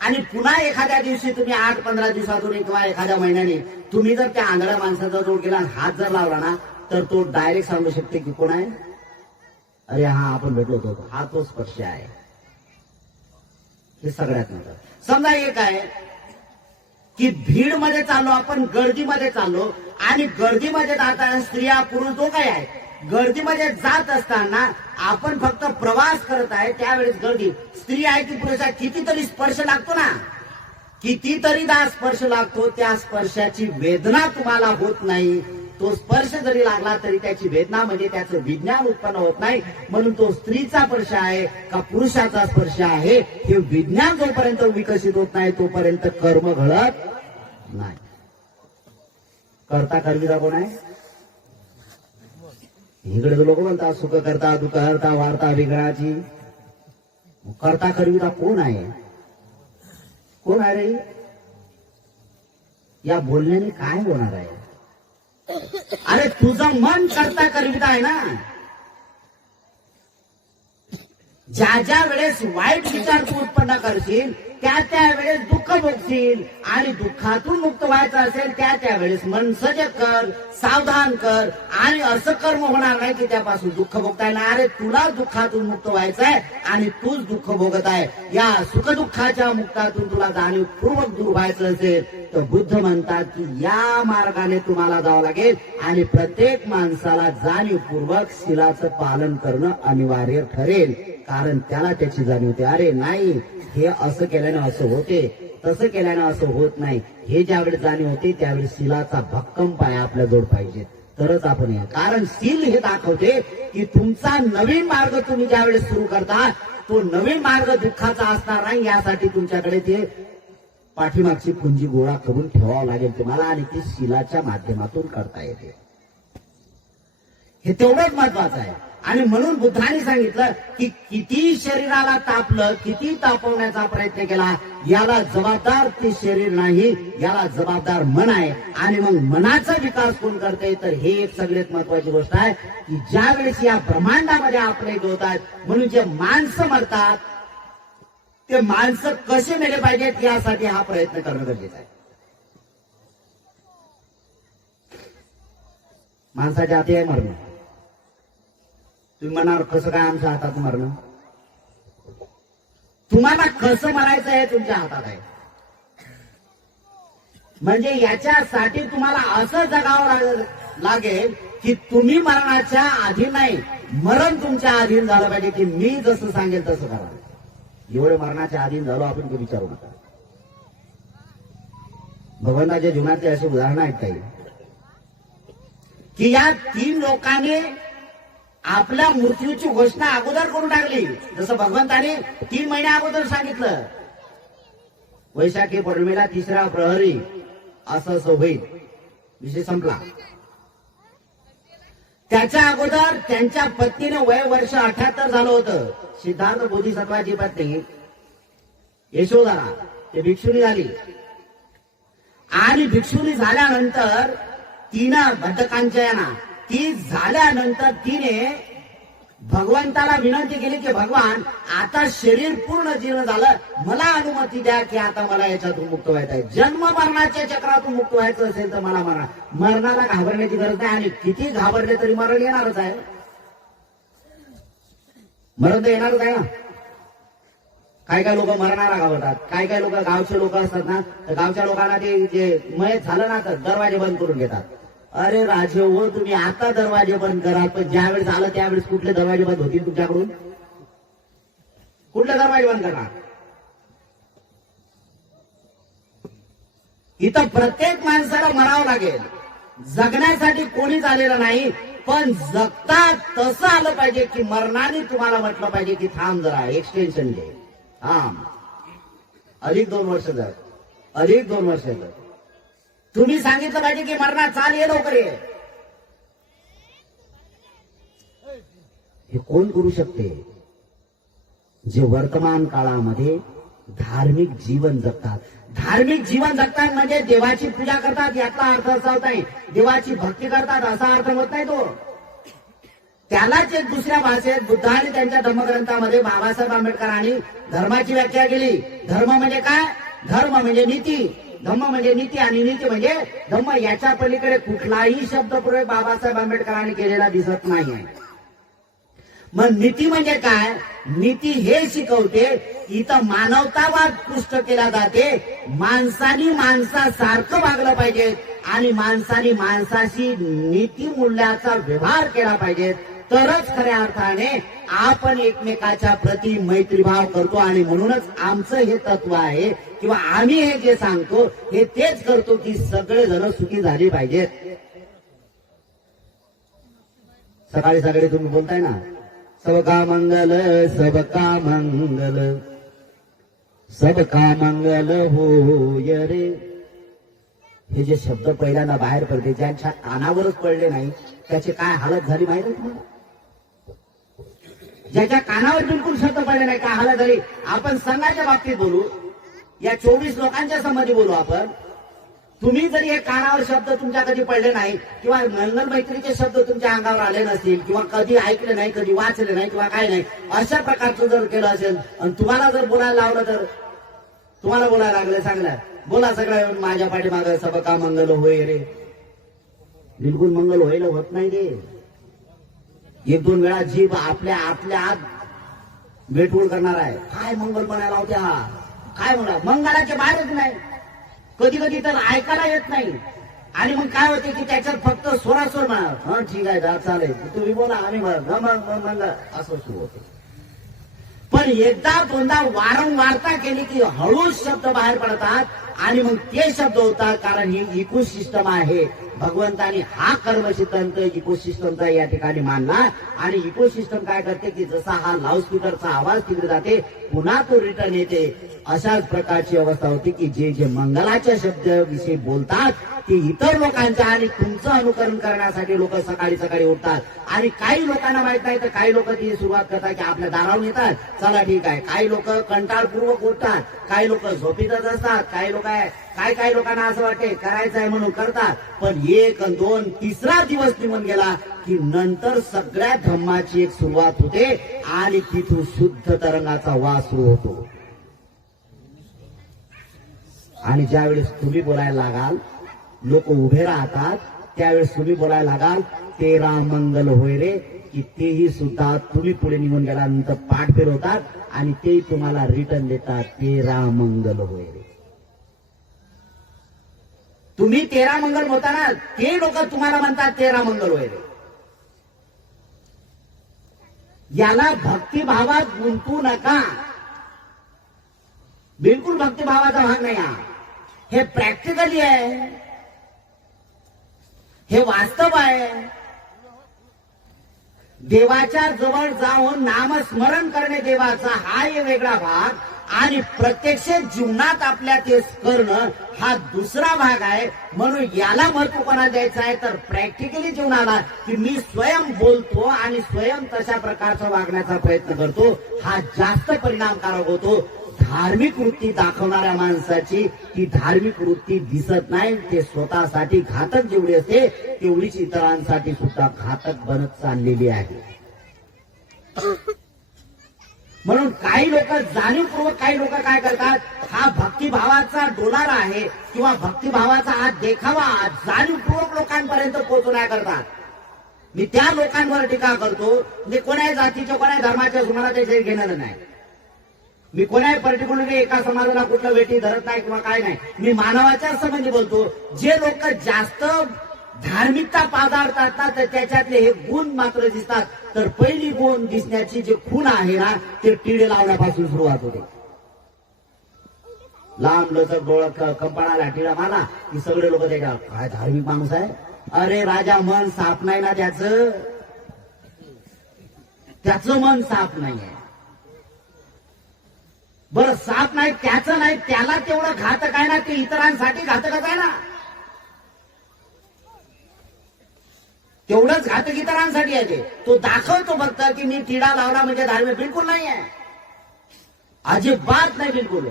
आणि पुन्हा एखाद्या दिवशी तुम्ही 8-15 दिवसातून किंवा एखाद्या महिन्याने तुम्ही जर त्या आंधळ्या माणसाचा जोड केला, हात जर लावला ना, तर तो डायरेक्ट सांगू शकते की कोण आहे. अरे हा आपण भेटलो होतो, हा तो स्पर्श आहे. हे सगळ्यात मोठं. समजा एक आहे की भीड मध्ये चाललो आपण, गर्दीमध्ये चाललो, आणि गर्दीमध्ये जाताना स्त्रिया पुरुष दोघंही आहेत. गर्दीमध्ये जात असताना आपण फक्त प्रवास करत आहे, त्यावेळेस गर्दी स्त्री आहे की पुरुष आहे, कितीतरी स्पर्श लागतो ना. कितीतरीदा स्पर्श लागतो. त्या स्पर्शाची वेदना तुम्हाला होत नाही. तो स्पर्श जरी लागला तरी त्याची वेदना म्हणजे त्याचं विज्ञान उत्पन्न होत नाही. म्हणून तो स्त्रीचा स्पर्श आहे का पुरुषाचा स्पर्श आहे, हे विज्ञान जोपर्यंत विकसित होत नाही तोपर्यंत कर्म घडत नाही. करता करविता कोण आहे? इकडे लोक म्हणतात सुख करता दुःख करता वार्ता वेगळाची. करता करविता कोण आहे? कोण आहे रे? या बोलण्याने काय होणार आहे? अरे तुझं मन करता करविता आहे ना. ज्या ज्या वेळेस वाईट विचार तू उत्पन्न करशील त्या वेळेस दुःख भोगशील. आणि दुःखातून मुक्त व्हायचं असेल त्या वेळेस मन सजग कर, सावधान कर. आणि असं कर्म होणार नाही की त्यापासून दुःख भोगता येणार. अरे तुला दुःखातून मुक्त व्हायचं आहे आणि तूच दुःख भोगत आहे. या सुखदुःखाच्या मुक्तातून तुला जाणीवपूर्वक दूर व्हायचं असेल तर बुद्ध म्हणतात की या मार्गाने तुम्हाला जावं लागेल. आणि प्रत्येक माणसाला जाणीवपूर्वक शीलाचं पालन करणं अनिवार्य ठरेल. कारण त्याला त्याची जाणीव होते, अरे नाही हे असं केल्यानं असं होते, तसं केल्यानं असं होत नाही. हे ज्यावेळेस जाणीव होते त्यावेळेस शीलाचा भक्कम पाया आपल्या जोड पाहिजे, तरच आपण या. कारण शील हे दाखवते की तुमचा नवीन मार्ग तुम्ही ज्यावेळेस सुरू करता तो नवीन मार्ग दुःखाचा असणार नाही. यासाठी तुमच्याकडे ते पाठीमागची पुंजी गोळा करून ठेवावं लागेल तुम्हाला. आणि ती शीलाच्या माध्यमातून करता येते. हे तेवढंच महत्वाचं आहे. आणि म्हणून बुद्धाने सांगितलं की किती शरीराला तापलं, किती तापवण्याचा प्रयत्न केला, याला जबाबदार ते शरीर नाही, याला जबाबदार मन आहे. आणि मग मनाचा विकास कोण करते, तर हे एक सगळ्यात महत्वाची गोष्ट आहे की ज्या वेळेस या ब्रह्मांडामध्ये आपले होतात, म्हणून जे माणसं मरतात ते माणसं कसे मेले पाहिजेत यासाठी हा प्रयत्न करणं गरजेचं आहे. माणसाच्या हाती आहे मरणं. तुम्ही म्हणाल कसं काय आमच्या हातात मरणं? तुम्हाला कसं मरायचं आहे तुमच्या हातात आहे. म्हणजे याच्यासाठी तुम्हाला असं जगावं लागेल की तुम्ही मरणाच्या अधीन नाही, मरण तुमच्या अधीन झालं पाहिजे की मी जसं सांगेल तसं करा. एवढे मरणाच्या अधीन झालो आपण ते विचारू नका. भगवंताच्या जीवनातले असे उदाहरण आहेत काही की या 3 लोकांनी आपल्या मृत्यूची घोषणा अगोदर करून टाकली. जसं भगवंताने 3 महिन्या अगोदर सांगितलं, वैशाखी पौर्णिमेला 3रा प्रहरी असं होईल, विषय संपला. त्याच्या अगोदर त्यांच्या पत्नीने वय वर्ष 78 झालं होतं. सिद्धार्थ बोधिसत्वाची पत्नी यशोधरा ते भिक्षुणी झाली. आणि भिक्षुणी झाल्यानंतर तिनं बद्धकांचयना ती झाल्यानंतर तिने भगवंताला विनंती केली की भगवान, आता शरीर पूर्ण जीर्ण झालं, मला अनुमती द्या की आता मला याच्यातून मुक्त व्हायचं आहे. जन्म मरणाच्या चक्रातून मुक्त व्हायचं असेल तर मला मरणाला घाबरण्याची गरज नाही. आणि किती घाबरले तरी मरण येणारच आहे. मरण तर येणारच आहे ना. काय काय लोक मरणाला घाबरतात. काय काय लोक गावचे लोक असतात ना, तर गावच्या लोकांना ते जे मयत झालं ना तर दरवाजे बंद करून घेतात. अरे राजे हो, तुम्ही आता दरवाजे बंद करा, पण ज्यावेळेस आलं त्यावेळेस कुठले दरवाजे बंद होतील तुमच्याकडून? कुठले दरवाजे बंद करणार? इथं प्रत्येक माणसाला मरावं लागेल. जगण्यासाठी कोणीच आलेलं नाही, पण जगता तसं आलं पाहिजे की मरणाने तुम्हाला म्हटलं पाहिजे की थांब जरा, एक्सटेन्शन घे, थांब, अधिक 2 वर्ष जग, अधिक 2 वर्ष जग. तुम्ही सांगितलं पाहिजे की मरणा चाल, ये लवकर ये. हे कोण करू शकते? जे वर्तमान काळामध्ये धार्मिक जीवन जगतात. धार्मिक जीवन जगतात म्हणजे देवाची पूजा करतात यातला अर्थ असा होत नाही. देवाची भक्ती करतात असा अर्थ होत नाही तो. त्यालाच एक दुसऱ्या भाषेत बुद्धाने त्यांच्या धर्मग्रंथामध्ये बाबासाहेब आंबेडकरांनी धर्माची व्याख्या केली. धर्म म्हणजे काय? धर्म म्हणजे नीती, धम्म म्हणजे नीती, आणि नीती म्हणजे धम्म. याच्या पलीकडे कुठलाही शब्दप्रयोग बाबासाहेब आंबेडकरांनी केलेला दिसत नाही आहे. मग नीती म्हणजे काय? नीती हे शिकवते इथं मानवतावाद पुष्ट केला जाते. माणसानी माणसासारखं वागलं पाहिजे आणि माणसानी माणसाशी नीती मूल्याचा व्यवहार केला पाहिजे, तरच खऱ्या अर्थाने आपण एकमेकाच्या प्रती मैत्रीभाव करतो. आणि म्हणूनच आमचं हे तत्व आहे किंवा आम्ही हे जे सांगतो हे तेच करतो की सगळेजण सुखी झाले पाहिजेत. सकाळी सकाळी तुम्ही बोलताय ना, सबका मंगल सबका मंगल सबका मंगल होय रे. हे जे शब्द पहिल्यांदा बाहेर पडते, ज्यांच्या कानावरच पडले नाही त्याची काय हालत झाली माहिती आहे तुम्हाला? ज्याच्या कानावर बिलकुल शब्द पडले नाही काय हालत झाली. आपण संघाच्या बाबतीत बोलू, या 24 लोकांच्या संबंधी बोलू आपण. तुम्ही जरी हे कानावर शब्द तुमच्या कधी पडले नाही किंवा मंगल मैत्रीचे शब्द तुमच्या अंगावर आले नसतील किंवा कधी ऐकले नाही, कधी वाचले नाही किंवा काय नाही, अशा प्रकारचं जर केलं असेल आणि तुम्हाला जर बोलायला लावलं तर तुम्हाला बोलायला लागलं, चांगलं बोला सगळं माझ्या पाठीमागं सबका मंगल होय रे. बिलकुल मंगल व्हायला होत नाही ते. 1-2 वेळा जीभ आपल्या आतल्या आत बेटवूळ करणार आहे. काय मंगल म्हणायला होत्या, काय म्हणा, मंगलाच्या बाहेरच नाही. कधी कधी तर ऐकायला येत नाही. आणि मग काय होते की त्याच्यात फक्त स्वरास्वर म्हणा, हा ठीक आहे चालेल, तुम्ही बोला आम्ही मंगल, असं सुरू होते. पण एकदा दोनदा वारंवारता केली की हळूच शब्द बाहेर पडतात आणि मग ते शब्द होतात. कारण ही इकोसिस्टम आहे. भगवंतानी हा कर्मसिद्धांत इकोसिस्टमचा या ठिकाणी मानला. आणि इकोसिस्टम काय करते की जसा हा लाऊडस्पीकरचा आवाज तिकडे जाते पुन्हा तो रिटर्न येते, अशाच प्रकारची अवस्था होती की जे जे मंगलाच्या शब्द विषयी बोलतात ती इतर लोकांच्या आणि तुमचं अनुकरण करण्यासाठी लोक सकाळी सकाळी उठतात. आणि काही लोकांना माहित नाही तर काही लोक ती सुरुवात करतात की आपल्या दारावर येतात, चला ठीक आहे. काही लोक कंटाळपूर्वक उठतात, काही लोक झोपीतच असतात, काही लोक काही लोकांना असं वाटते करायचं आहे म्हणून करतात. पण 1, 2, तिसरा दिवस निघून गेला की नंतर सगळ्या धम्माची एक सुरुवात होते आणि तिथून शुद्ध तरंगाचा वास सुरू होतो. आणि ज्यावेळेस तुम्ही बोलायला लागाल, लोक उभे राहतात, त्यावेळेस तुम्ही बोलायला लागाल, तेरा मंगल होय रे, की तेही सुद्धा तुम्ही पुढे निघून गेल्यानंतर पाठ फिरवतात आणि तेही तुम्हाला रिटर्न देतात, तेरा मंगल होय रे. तुम्ही तेरा मंगल होताना ते लोक तुम्हाला म्हणतात तेरा मंगल होय रे. याला भक्तिभावात गुंतू नका. बिलकुल भक्तिभावाचा भाग नाही हा. हे प्रॅक्टिकली आहे, हे वास्तव आहे. देवाच्या जवळ जाऊन नामस्मरण करणे देवाचा हा एक वेगळा भाग आणि प्रत्यक्ष जीवनात आपल्या ते करणं हा दुसरा भाग आहे. म्हणून याला महत्व कोणाला द्यायचं आहे तर प्रॅक्टिकली जीवनाला, की मी स्वयं बोलतो आणि स्वयं तशा प्रकारचा वागण्याचा प्रयत्न करतो, हा जास्त परिणामकारक होतो. धार्मिक वृत्ती दाखवणाऱ्या माणसाची ती धार्मिक वृत्ती दिसत नाही. ते स्वतःसाठी घातक जेवढी असते तेवढीच इतरांसाठी सुद्धा घातक बनत चाललेली आहे. म्हणून काही लोक जाणीवपूर्वक, काही लोक काय करतात, हा भक्तिभावाचा डोलारा आहे किंवा भक्तिभावाचा हा देखावा जाणीवपूर्वक लोकांपर्यंत पोहोचवण्या करतात. मी त्या लोकांवर टीका करतो. म्हणजे कोणाही जातीच्या, कोणाही धर्माच्या तुम्हाला त्याचे घेणं नाही. मी कोणाही पर्टिक्युलर एका समाजाला कुठलं वेटी धरत नाही किंवा काय नाही. मी मानवाच्या संबंधी बोलतो. जे लोक जास्त धार्मिकता पादाडतात ना, तर त्याच्यातले हे गुण मात्र दिसतात. तर पहिली गुण दिसण्याची जे खूण आहे ना, ते टिळे लावण्यापासून सुरुवात होते. लांब लचक डोळत कंपणाला टिळा मारला की सगळे लोक त्याच्या काय धार्मिक माणूस आहे. अरे राजा, मन साफ नाही ना त्याचं मन साफ नाही आहे. बरं साफ नाही त्याचं नाही, त्याला तेवढं घातक आहे ना, ते इतरांसाठी घातकच आहे ना. तेवढंच घातक इतरांसाठी आहे ते. तो दाखवतो फक्त की मी टिळा लावला म्हणजे धार्मिक. बिलकुल नाही आहे, अजिबात नाही, बिलकुल.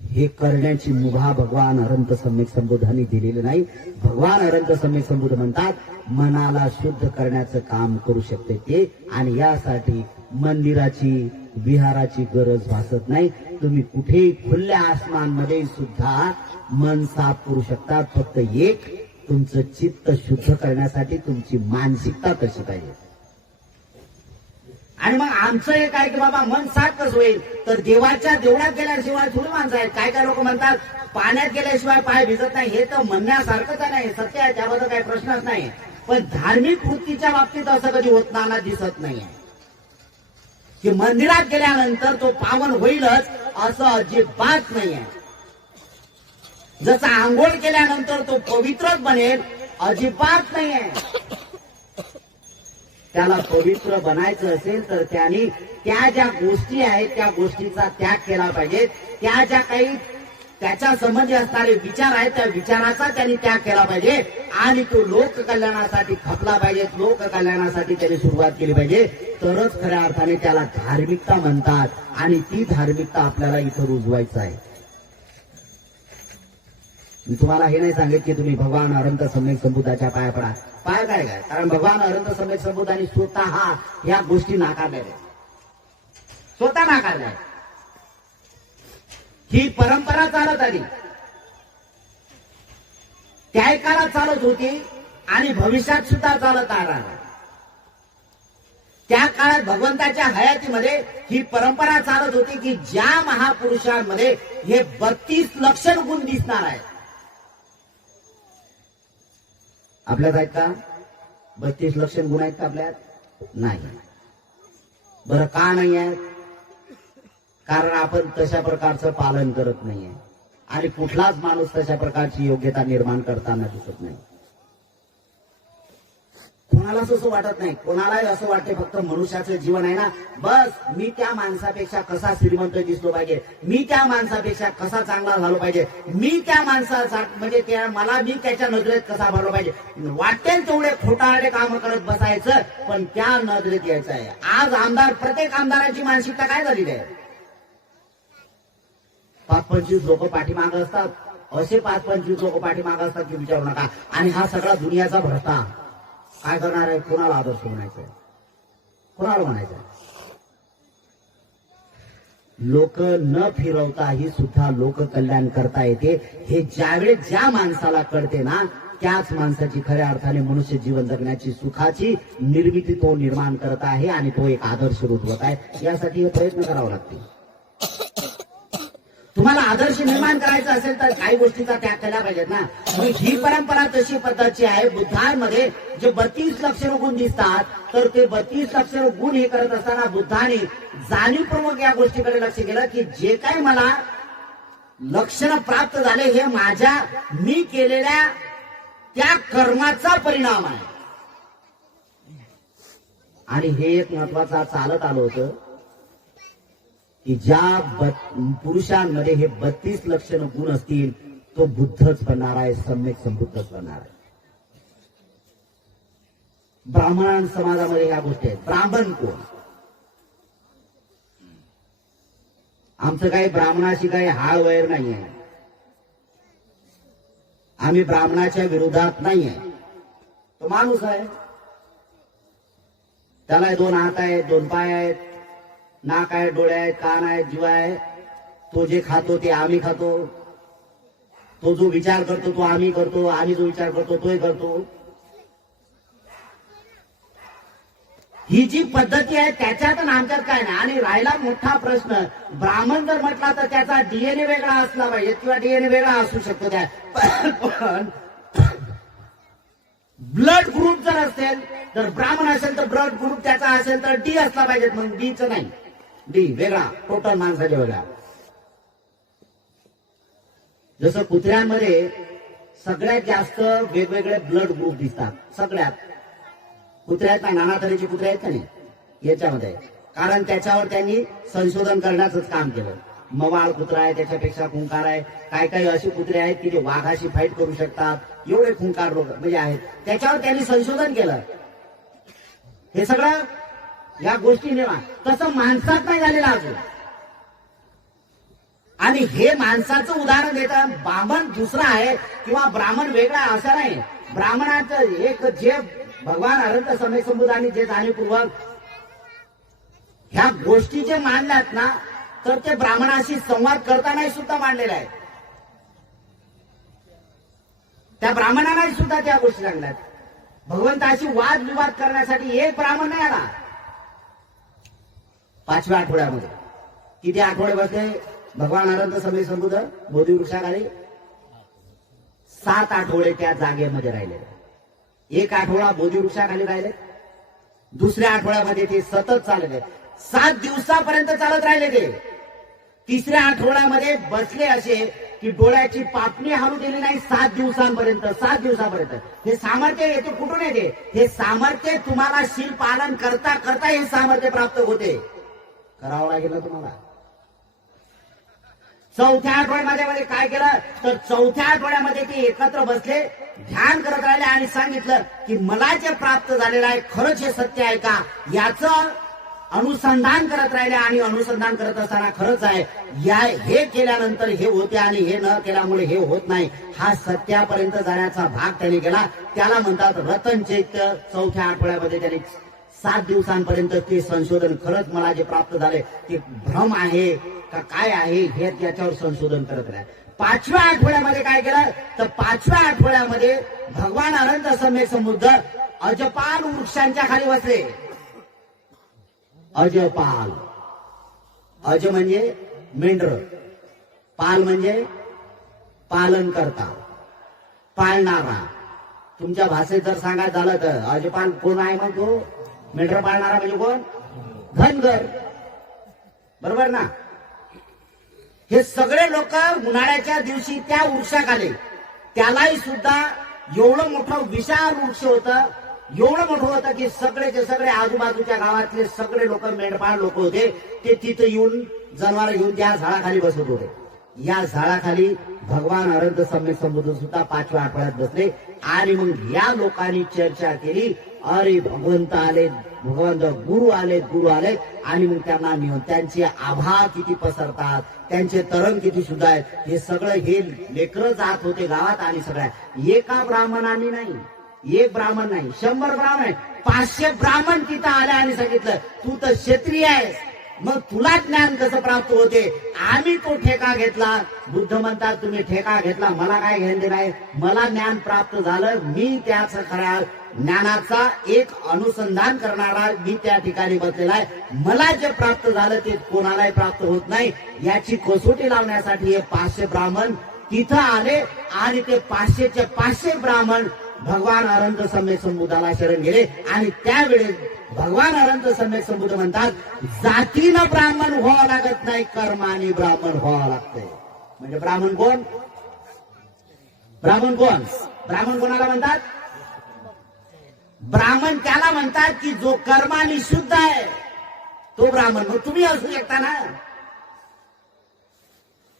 हे करण्याची मुभा भगवान अनंत सम्यक संबोधांनी दिलेली नाही. भगवान अनंत सम्यक संबोध म्हणतात, मनाला शुद्ध करण्याचं काम करू शकते ते. आणि यासाठी मंदिराची, विहाराची गरज भासत नाही. तुम्ही कुठेही खुल्या आसमानमध्ये सुद्धा मन साफ करू शकता. फक्त एक, तुमचं चित्त शुद्ध करण्यासाठी तुमची मानसिकता तशी पाहिजे. आणि मग आमचं एक आहे की बाबा मन साफ कसं होईल, तर देवाच्या देवळात गेल्याशिवाय थोडी माणसं आहेत. काय काय लोक म्हणतात पाण्यात गेल्याशिवाय पाय भिजत नाही. हे तर म्हणण्यासारखंच नाही, सत्य आहे, त्याबद्दल काही प्रश्नच नाही. पण धार्मिक वृत्तीच्या बाबतीत असं कधी होताना दिसत नाहीये की मंदिरात गेल्यानंतर तो पावन होईलच, असं अजिबात नाहीये. जसं आंघोळ केल्यानंतर तो पवित्रच बनेल, अजिबात नाहीये. त्याला पवित्र बनायचं असेल तर त्यांनी त्या ज्या गोष्टी आहेत त्या गोष्टीचा त्याग केला पाहिजे. त्या ज्या काही त्याच्या संबंधी असणारे विचार आहेत त्या विचाराचा त्यांनी त्याग केला पाहिजे आणि तो लोक कल्याणासाठी खपला पाहिजे. लोक कल्याणासाठी त्यांनी सुरुवात केली पाहिजे. तरच खऱ्या अर्थाने त्याला धार्मिकता म्हणतात. आणि ती धार्मिकता आपल्याला इथं रुजवायचं आहे. मी तुम्हाला हे नाही सांगित की तुम्ही भगवान अनंत सम्यक संबुद्धाच्या पाया पडा. पाय काय काय, कारण भगवान अनंत सम्यक संबुद्धांनी स्वतः या गोष्टी नाकारल्या, स्वतः नाकारल्या. ही परंपरा चालत आली, त्याही काळात चालत होती आणि भविष्यात सुद्धा चालत राहणार. त्या काळात भगवंताच्या हयातीमध्ये ही परंपरा चालत होती की ज्या महापुरुषांमध्ये हे 32 लक्षण गुण दिसणार आहेत. आपल्यात आहेत का 32 लक्षण गुण आहेत का आपल्यात? नाही. बरं का नाही आहेत? कारण आपण तशा प्रकारचं पालन करत नाहीये आणि कुठलाच माणूस तशा प्रकारची योग्यता निर्माण करताना दिसत नाही. कोणालाच असं वाटत नाही, कोणालाही असं वाटते फक्त मनुष्याचं जीवन आहे ना, बस मी त्या माणसापेक्षा कसा श्रीमंत दिसलो पाहिजे, मी त्या माणसापेक्षा कसा चांगला झालो पाहिजे, मी त्या माणसाचा म्हणजे मला मी त्याच्या नजरेत कसा भरलो पाहिजे, वाटेल तेवढे खोटारडे काम करत बसायचं, पण त्या नजरेत यायचं आहे. आज प्रत्येक आमदाराची मानसिकता काय झालेली आहे? 5-25 लोक पाठीमागं असतात, असे 5-25 लोक पाठीमागं असतात की विचारू नका. आणि हा सगळा दुनियाचा भ्रष्टा काय करणार आहे? कोणाला आदर्श म्हणायचंय, कोणाला म्हणायचंय? लोक न फिरवताही सुद्धा लोक कल्याण करता येते, हे ज्यावेळेस ज्या माणसाला कळते ना, त्याच माणसाची खऱ्या अर्थाने मनुष्य जीवन जगण्याची सुखाची निर्मिती तो निर्माण करत आहे आणि तो एक आदर्श रुजवत आहे. यासाठी हे प्रयत्न करावा लागतील. तुम्हाला आदर्श निर्माण करायचा असेल तर काही गोष्टीचा त्याग केला पाहिजेत ना. ही परंपरा तशी पद्धतची आहे. बुद्धांमध्ये जे 32 लक्षण गुण दिसतात, तर ते 32 लक्षण गुण हे करत असताना बुद्धाने जाणीवपूर्वक या गोष्टीकडे लक्ष केलं की जे काही मला लक्षण प्राप्त झाले हे माझ्या मी केलेल्या त्या कर्माचा परिणाम आहे. आणि हे एक महत्वाचा चालत आलं होतं की ज्या पुरुषांमध्ये हे 32 लक्षण गुण असतील तो बुद्धच बनणार आहे, सम्यक संबुद्धच बनणार आहे. ब्राह्मण समाजामध्ये ह्या गोष्टी आहेत. ब्राह्मण कोण? आमचं काही ब्राह्मणाशी काही हाळ वैर नाही आहे. आम्ही ब्राह्मणाच्या विरोधात नाही आहे. तो माणूस आहे, त्याला 2 हात आहेत, 2 पाय आहेत, नाक आहे, डोळे आहेत, कान आहेत, जीव आहे. तो जे खातो ते आम्ही खातो, तो जो विचार करतो तो आम्ही करतो, आम्ही जो विचार करतो तोही करतो. ही जी पद्धती आहे त्याच्यात आणि आमच्यात काय नाही. आणि राहिला मोठा प्रश्न, ब्राह्मण जर म्हटला तर त्याचा डीएनए वेगळा असला पाहिजे किंवा डीएनए वेगळा असू शकतो. त्या पण ब्लड ग्रुप जर असेल तर ब्राह्मण असेल तर ब्लड ग्रुप त्याचा असेल तर डी असला पाहिजे. मग डीच नाही, डी वेगळा, टोटल माणसाच्या वेगळा. जसं कुत्र्यांमध्ये सगळ्यात जास्त वेगवेगळे ब्लड ग्रुप दिसतात. सगळ्यात कुत्र्यात ना, नाना तऱ्हेचे कुत्रे आहेत का नाही याच्यामध्ये, कारण त्याच्यावर त्यांनी संशोधन करण्याचंच काम केलं. मवाळ कुत्रा आहे, त्याच्यापेक्षा खुंकार आहे. काही काही अशी कुत्रे आहेत की जे वाघाशी फाईट करू शकतात, एवढे खुंकार लोक म्हणजे आहेत. त्याच्यावर त्यांनी संशोधन केलं. हे सगळं या गोष्टी निर्माण, तसं माणसात नाही झालेलं अजून. आणि हे माणसाचं उदाहरण देतात. ब्राह्मण दुसरा आहे किंवा ब्राह्मण वेगळा असं नाही. ब्राह्मणाचं एक जे भगवान अनंत समय संबुद्धांनी जे जाणीवपूर्वक ह्या गोष्टी जे मांडल्यात ना, तर ते ब्राह्मणाशी संवाद करतानाही सुद्धा मांडलेले आहेत. त्या ब्राह्मणांनाही सुद्धा त्या गोष्टी सांगल्यात. भगवंताशी वादविवाद करण्यासाठी एक ब्राह्मण नाही आला. 5व्या आठवड्यामध्ये किती आठवडे बसले भगवान अनंत समय संबुद्ध बोधी वृक्षाखाली? 7 आठवडे त्या जागेमध्ये राहिले. 1 आठवडा बोधी वृक्षाखाली राहिले, दुसऱ्या आठवड्यामध्ये ते सतत चालले. 7 दिवसापर्यंत चालत राहिले ते. 3ऱ्या आठवड्यामध्ये बसले असे की डोळ्याची पापणी हलू दिली नाही. 7 दिवसांपर्यंत, 7 दिवसापर्यंत. हे सामर्थ्य येते कुठून येते? हे सामर्थ्य तुम्हाला शील पालन करता करता हे सामर्थ्य प्राप्त होते. करावं लागेल ना तुम्हाला. 4थ्या आठवड्यामध्ये काय केलं तर 4थ्या आठवड्यामध्ये ते एकत्र बसले, ध्यान करत राहिले आणि सांगितलं की मला जे प्राप्त झालेलं आहे खरंच हे सत्य आहे का, याचं अनुसंधान करत राहिले. आणि अनुसंधान करत असताना खरंच आहे, हे केल्यानंतर हे होते आणि हे न केल्यामुळे हे होत नाही, हा सत्यापर्यंत जाण्याचा भाग त्याने केला. त्याला म्हणतात रतन चैत्य. 4थ्या आठवड्यामध्ये त्याने 7 दिवसांपर्यंत ते संशोधन, खरंच मला जे प्राप्त झाले ते भ्रम आहे का काय आहे हे त्याच्यावर संशोधन करत राहिले. 5व्या आठवड्यामध्ये काय केलं तर 5व्या आठवड्यामध्ये भगवान अनंत समय संबुद्ध अजपाल वृक्षांच्या खाली बसले. अजपाल, अज म्हणजे मेंढर, पाल म्हणजे पालन करता, पाळणारा. तुमच्या भाषेत जर सांगायचं झालं तर अजपाल कोण आहे? मग तो मेंढर पाळणारा म्हणजे कोण? धनगर, बरोबर ना? हे सगळे लोक उन्हाळ्याच्या दिवशी त्या वृक्षाखाली, त्यालाही सुद्धा एवढं मोठं विशाल वृक्ष होतं एवढं मोठं होतं की सगळेचे सगळे आजूबाजूच्या गावातले सगळे लोक, मेंढपाळ लोक होते, ते तिथं येऊन जनावर घेऊन त्या झाडाखाली बसत होते. या झाडाखाली भगवान अनंत सम्यक संबुद्ध सुद्धा 5व्या आठवड्यात बसले. आणि मग या लोकांनी चर्चा केली, अरे भगवंत आले, भगवंत गुरु आले. आणि मग त्यांना नेऊन त्यांचे आभा किती पसरतात, त्यांचे तरंग किती सुद्धा आहेत, हे सगळं हे लेकरं जात होते गावात. आणि सगळ्या एका ब्राह्मणांनी नाही, एक ब्राह्मण नाही, 100 ब्राह्मण आहे, 500 ब्राह्मण तिथं आले आणि सांगितलं, तू तर क्षत्रिय आहेस, मग तुला ज्ञान कसं प्राप्त होते? आम्ही तो ठेका घेतला. बुद्ध म्हणतात, तुम्ही ठेका घेतला, मला काय घेणं नाही, मला ज्ञान प्राप्त झालं, मी त्याच खऱ्या ज्ञानाचा एक अनुसंधान करणारा मी त्या ठिकाणी बसलेला आहे. मला जे प्राप्त झालं ते कोणालाही प्राप्त होत नाही. याची कसोटी लावण्यासाठी हे 500 ब्राह्मण तिथं आले. आणि ते 500चे 500 ब्राह्मण भगवान अनंत सम्यक संबुद्धाला शरण गेले. आणि त्यावेळेस भगवान अनंत सम्यक संबुद्ध म्हणतात, जातीनं ब्राह्मण व्हावं लागत नाही, कर्माने ब्राह्मण व्हावं लागतंय. म्हणजे ब्राह्मण कोण? ब्राह्मण कोण? ब्राह्मण कोणाला म्हणतात? ब्राह्मण त्याला म्हणतात की जो कर्माने शुद्ध आहे तो ब्राह्मण. मग तुम्ही असू शकता ना,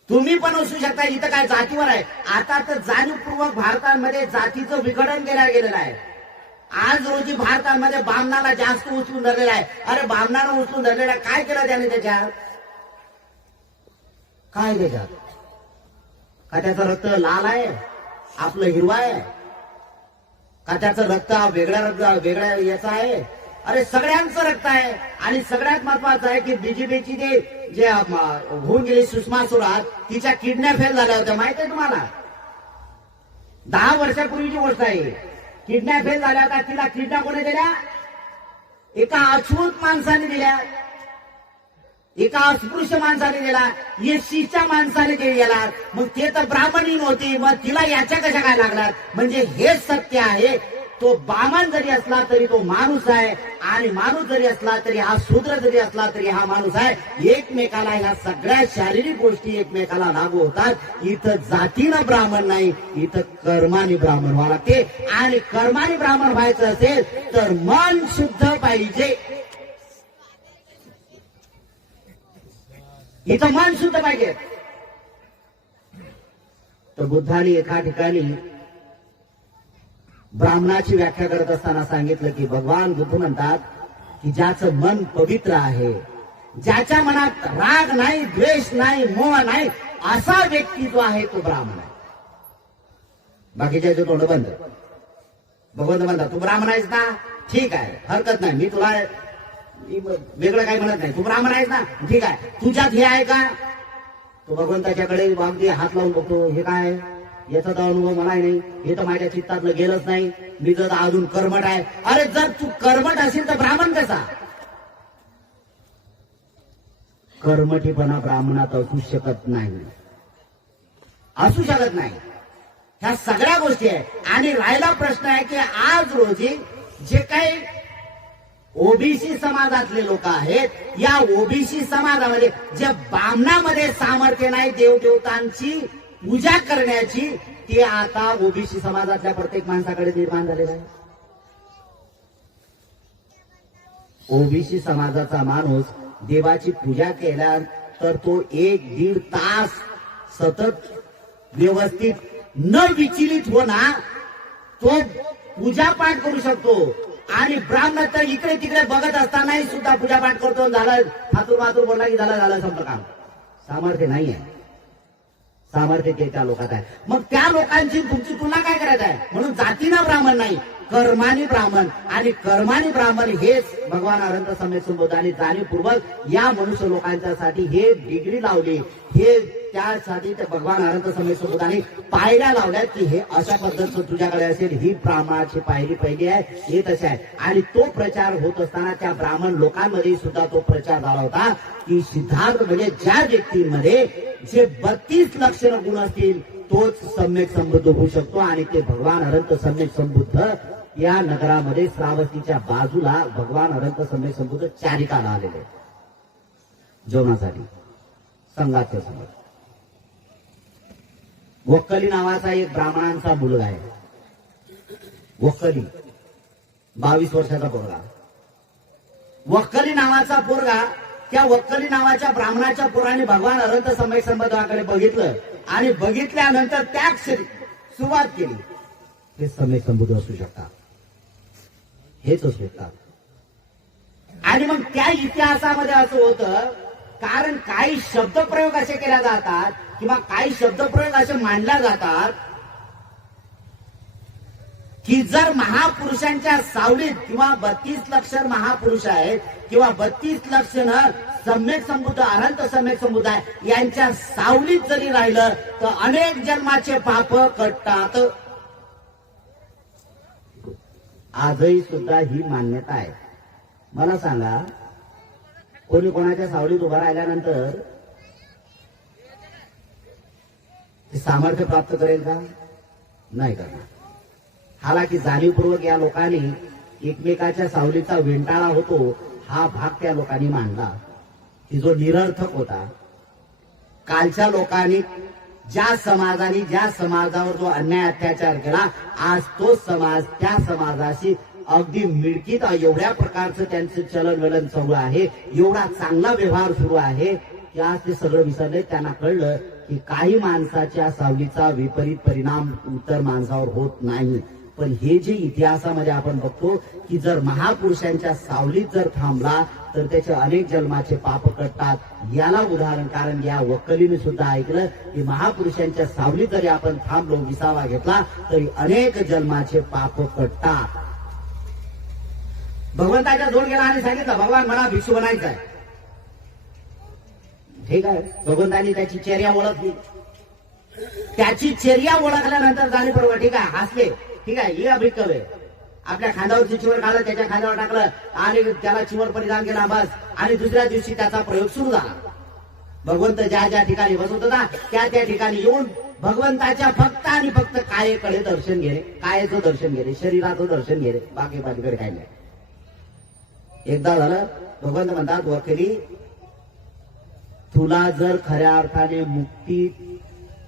तुम्ही पण असू शकता. इथं काय जातीवर आहे? आता तर जाणीवपूर्वक भारतामध्ये जातीचं विघटन केलं गेलेलं आहे. आज रोजी भारतामध्ये बामणाला जास्त उचलून धरलेला आहे. अरे बामणाला उचलून धरलेला काय केलं त्याने? त्याच्यात काय? त्याच्यात का त्याचं रक्त लाल आहे, आपलं हिरवा आहे? का त्याचं रक्त वेगळ्या याचा आहे? अरे सगळ्यांचं रक्त आहे. आणि सगळ्यात महत्वाचं आहे की बीजेपीची जे होऊन गेली सुषमा स्वराज, तिच्या किडन्या फेल झाल्या होत्या, माहित आहे तुम्हाला? 10 वर्षापूर्वीची गोष्ट आहे. किडन्या फेल झाल्या होत्या. तिला किडन्या कोणी दिल्या? एका अछूत माणसाने दिल्या, एका अस्पृश्य माणसाने दिला, एससीच्या माणसाने दिला. मग ते तर ब्राह्मणी नव्हती, मग तिला याच्या कशा काय लागणार? म्हणजे हेच सत्य आहे. तो ब्राह्मण जरी असला तरी तो माणूस आहे, आणि माणूस जरी असला तरी हा शूद्र जरी असला तरी हा माणूस आहे. एकमेकाला ह्या सगळ्या शारीरिक गोष्टी एकमेकाला लागू होतात. इथं जातीनं ब्राह्मण नाही, इथं कर्माने ब्राह्मण व्हावं लागते. आणि कर्माने ब्राह्मण व्हायचं असेल तर मन शुद्ध पाहिजे. इथं मन शुद्ध पाहिजे. तर बुद्धाने एका ठिकाणी ब्राह्मणाची व्याख्या करत असताना सांगितलं की भगवान बुद्ध म्हणतात की ज्याचं मन पवित्र आहे, ज्याच्या मनात राग नाही, द्वेष नाही, मोह नाही, असा व्यक्ती जो आहे तो ब्राह्मण आहे. बाकीच्या तोंड बंद. भगवंत म्हणतात, तू ब्राह्मण आहेस ना, ठीक आहे, हरकत नाही, मी तुला वेगळं काही म्हणत नाही, तू ब्राह्मण आहेस ना, ठीक आहे, तुझ्यात हे आहे का? तो भगवंताच्याकडे अगदी हात लावून बघतो, हे काय? याचा तर अनुभव मला नाही, हे तर माझ्या चित्तातलं गेलंच नाही, मी जर अजून कर्मठ आहे. अरे जर तू कर्मठ असेल तर ब्राह्मण कसा? कर्मठीपणा ब्राह्मणात असू शकत नाही, असू शकत नाही. ह्या सगळ्या गोष्टी आहे. आणि राहिला प्रश्न आहे की आज रोजी जे काही ओबीसी समाजातले लोक आहेत, या ओबीसी समाजामध्ये जे ब्राह्मणामध्ये सामर्थ्य नाही देवदेवतांची पूजा करण्याची, ते आता ओबीसी समाजातल्या प्रत्येक माणसाकडे निर्माण झालेलं आहे. ओबीसी समाजाचा माणूस देवाची पूजा केल्या तर तो 1-1.5 तास सतत व्यवस्थित न विचलित होणार तो पूजापाठ करू शकतो. आणि ब्राह्मण तर इकडे तिकडे बघत असतानाही सुद्धा पूजापाठ करतो. झालं, फातूर मातूर बोलला की झालं संपलं काम. सामर्थ्य नाही आहे, सामर्थ्य त्या लोकात आहे. मग त्या लोकांची तुमची तुलना काय करायचं आहे? म्हणून जातीनं ब्राह्मण नाही, कर्मानी ब्राह्मण. आणि कर्मानी ब्राह्मण हेच भगवान अनंत सम्यक संबोधाने जाणीवपूर्वक या मनुष्य लोकांच्यासाठी हे डिग्री लावली, हे त्यासाठी ते भगवान अनंत सम्यक संबोधाने पायऱ्या लावल्यात की हे अशा पद्धतीचं तुझ्याकडे असेल, ही ब्राह्मणाची पायरी पहिली आहे, हे तसे आहे. आणि तो प्रचार होत असताना त्या ब्राह्मण लोकांमध्ये सुद्धा तो प्रचार झाला होता की सिद्धार्थ म्हणजे ज्या व्यक्तींमध्ये जे 32 लक्षण गुण असतील तोच सम्यक संबुद्ध होऊ शकतो. आणि ते भगवान अनंत सम्यक संबुद्ध या नगरामध्ये श्रावस्तीच्या बाजूला भगवान अनंत सम्यक संबुद्ध चारिकाला आलेले जेवणासाठी संघाच्या समोर. वक्कली नावाचा एक ब्राह्मणांचा मुलगा आहे. वक्कली 22 वर्षाचा पोरगा, वक्कली नावाचा पोरगा, त्या वक्कली नावाच्या ब्राह्मणाच्या पोराने भगवान अनंत सम्यक संबंधाकडे बघितलं आणि बघितल्यानंतर त्या क्षणी सुरुवात केली. हे सम्यक संबुद्ध असू शकतात, हेच असू शकतात. आणि मग त्या इतिहासामध्ये असं होतं, कारण काही शब्दप्रयोग असे केल्या जातात किंवा काही शब्दप्रयोग असे मांडल्या जातात की जर महापुरुषांच्या सावलीत किंवा 32 लक्ष महापुरुष आहेत किंवा 32 लक्ष सम्यक संबुद्ध अनंत सम्यक संबुद्ध आहे यांच्या सावलीत जरी राहिलं तर अनेक जन्माचे पाप कटतात. आजही सुद्धा ही मान्यता आहे. मला सांगा, कोणी कोणाच्या सावलीत उभा राहिल्यानंतर ते सामर्थ्य प्राप्त करेल का? नाही करणार. हालाकी जाणीवपूर्वक या लोकांनी एकमेकाच्या सावलीचा वेंटाळा होतो हा भाग त्या लोकांनी मांडला की जो निरर्थक होता. कालच्या लोकांनी ज्या समाजाने ज्या समाजावर जो अन्याय अत्याचार केला, आज तो समाज त्या समाजाशी अगदी मिळकीत एवढ्या प्रकारचं त्यांचं चलनवलन चालू आहे, एवढा चांगला व्यवहार सुरू आहे की आज ते सगळं विसरले. त्यांना कळलं की काही माणसाच्या सावलीचा विपरीत परिणाम इतर माणसावर होत नाही. पण हे जे इतिहासामध्ये आपण बघतो की जर महापुरुषांच्या सावलीत जर थांबला तर त्याचे अनेक जन्माचे पाप कटतात. याला उदाहरण, कारण या वक्कलीने सुद्धा ऐकलं की महापुरुषांच्या सावलीत जरी आपण थांबलो, विसावा घेतला तरी अनेक जन्माचे पाप कटतात. भगवंताच्या जोड गेला आणि सांगितलं, भगवान मला भिक्षू बनायचं आहे. ठीक आहे, भगवंतांनी त्याची चर्या ओळखली. त्याची चर्या ओळखल्यानंतर जाणे बरोबर, ठीक आहे, हसले, ठीक आहे, ये भिक्कवे. आपल्या खांद्यावरची चिवर काढलं, त्याच्या खांद्यावर टाकलं आणि त्याला चिवर परिधान केला, बस. आणि दुसऱ्या दिवशी त्याचा प्रयोग सुरू झाला. भगवंत ज्या ज्या ठिकाणी बसत होता त्या त्या ठिकाणी येऊन भगवंताच्या फक्त आणि फक्त कायेकडे दर्शन घेणे, कायेचं दर्शन घेणे, शरीराचं दर्शन घेणे, बाकी बाकीकडे काय नाही. एकदा झालं, भगवंत म्हणतात, वकिली तुला जर खऱ्या अर्थाने मुक्ती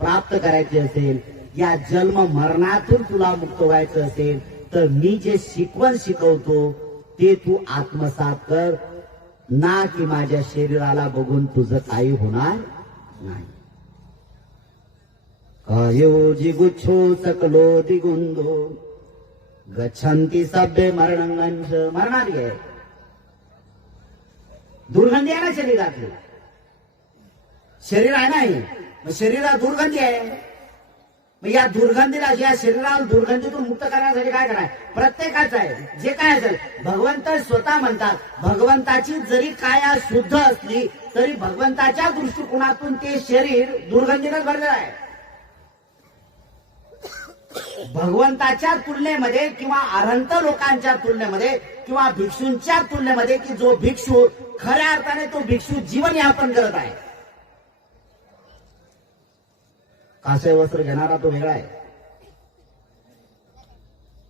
प्राप्त करायची असेल, या जन्म मरणातून तुला मुक्त व्हायचं असेल तर मी जे शिकवण शिकवतो ते तू आत्मसात कर ना, की माझ्या शरीराला बघून तुझं काही होणार नाही. कायो जिगुच्छो सकलो दिगुंदो गच्छन्ति सभ्य मरणंगंश. मरणार आहे, दुर्गंधी आहे ना शरीरातली, शरीर आहे नाही, मग शरीरात दुर्गंधी आहे. मग या दुर्गंधीला, या शरीराला दुर्गंधीतून मुक्त करण्यासाठी काय कराय? प्रत्येकाचं आहे जे काय असेल. भगवंत स्वतः म्हणतात, भगवंताची जरी काया शुद्ध असली तरी भगवंताच्या दृष्टिकोनातून ते शरीर दुर्गंधीनंच भरलेलं आहे. भगवंताच्या तुलनेमध्ये किंवा अनंत लोकांच्या तुलनेमध्ये किंवा भिक्षूंच्या तुलनेमध्ये की जो भिक्षू खऱ्या अर्थाने तो भिक्षू जीवन यापन करत आहे. कासय वस्त्र घेणारा तो वेगळा आहे.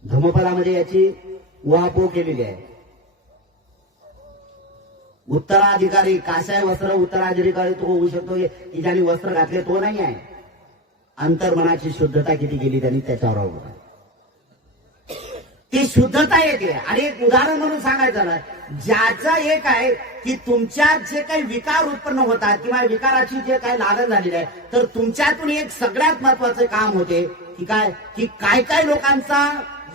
धम्मपदामध्ये याची उहापोह केलेली आहे. उत्तराधिकारी कासय वस्त्र उत्तराधिकारी तो होऊ शकतो की ज्याने वस्त्र घातले तो नाही आहे. अंतर्मनाची शुद्धता किती केली त्यांनी त्याच्यावर अवलंबून आहे. ती शुद्धता येते. आणि एक उदाहरण म्हणून सांगायचं झालं, ज्याचं एक आहे की तुमच्यात जे काही विकार उत्पन्न होतात किंवा विकाराची जे काही लागण झालेली आहे, तर तुमच्यातून एक सगळ्यात महत्वाचं काम होते की काय, की काय काय लोकांचा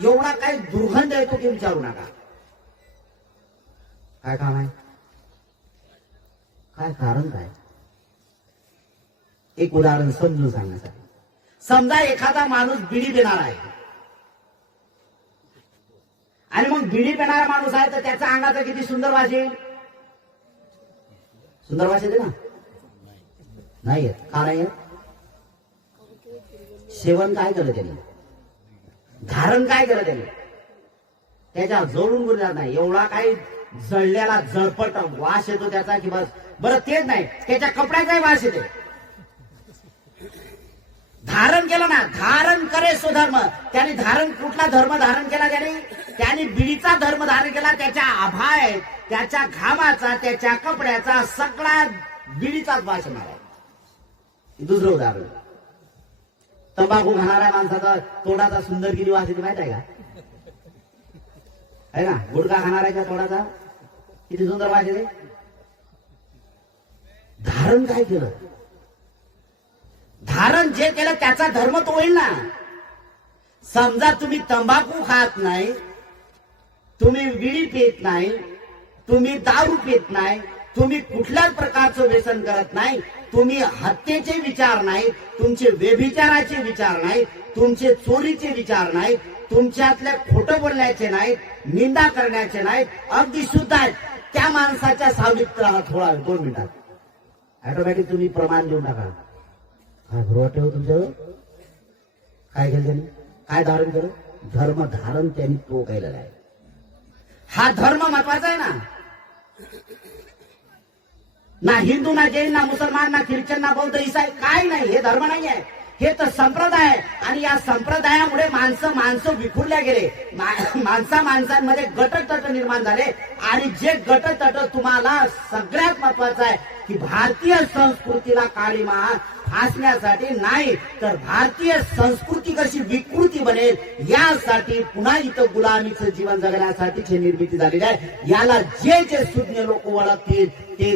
एवढा काही दुर्गंध येतो की विचारू नका. काय काम आहे, काय कारण काय? एक उदाहरण समजून सांगण्यासाठी. समजा एखादा माणूस बिडी पिणारा आहे आणि मग बिडी पिणारा माणूस आहे तर त्याच्या अंगाचा किती सुंदर वास येईल? सुंदर वास येते ना? नाही येत. का नाही येत? सेवन काय केलं त्याने, धारण काय केलं त्याने, त्याच्या जळून गुन्हा नाही. एवढा काही जळल्याला जळपट वास येतो त्याचा की बस. बरं तेच नाही, त्याच्या कपड्याचाही वास येते. धारण केलं ना, धारण करे स्वधर्म. त्याने धारण, कुठला धर्म धारण केला त्याने? त्याने बिडीचा धर्म धारण केला. त्याच्या आभाय, त्याच्या घामाचा, त्याच्या कपड्याचा सगळा बिडीचाच वास येणार आहे. दुसरं उदाहरण, तंबाखू खाणाऱ्या माणसाचा तोंडाचा सुंदर किती वास येते माहित आहे का? आहे ना, गुटखा खाणाऱ्याच्या तोंडाचा किती सुंदर वास आहे. धारण काय केलं? धारण जे केलं त्याचा धर्म तो होईल ना. समजा तुम्ही तंबाखू खात नाही, तुम्ही विडी पित नाही, तुम्ही दारू पित नाही, तुम्ही कुठल्याच प्रकारचं व्यसन करत नाही, तुम्ही हत्येचे विचार नाहीत, तुमचे व्यभिचाराचे विचार नाहीत, तुमचे चोरीचे विचार नाहीत, तुमच्यातल्या खोटं बोलण्याचे नाहीत, निंदा करण्याचे नाहीत, अगदी शुद्ध आहेत, त्या माणसाच्या सावलीत राहा थोडा 2 मिनिटात. ऑटोमॅटिक तुम्ही प्रमाण देऊन टाका. काय बरोबर ठेव तुमचं. काय केलं त्यांनी? काय धारण केलं? धर्म धारण त्यांनी तो केलेला आहे. हा धर्म महत्वाचा आहे ना. ना हिंदू, ना जैन, ना मुसलमान, ना ख्रिश्चन, ना बौद्ध, ईसाई काय नाही. हे धर्म नाही आहे, हे तर संप्रदाय आहे. आणि या संप्रदायामुळे माणसं विखुरल्या गेले. माणसांमध्ये गटतट निर्माण झाले. आणि जे गटतट तुम्हाला सगळ्यात महत्वाचं आहे की भारतीय संस्कृतीला काळीमा फासण्यासाठी नाही, तर भारतीय संस्कृती कशी विकृती बनेल यासाठी पुन्हा इथं गुलामीचं जीवन जगण्यासाठीची निर्मिती झालेली आहे. याला जे जे सुज्ञ लोक ओळखतील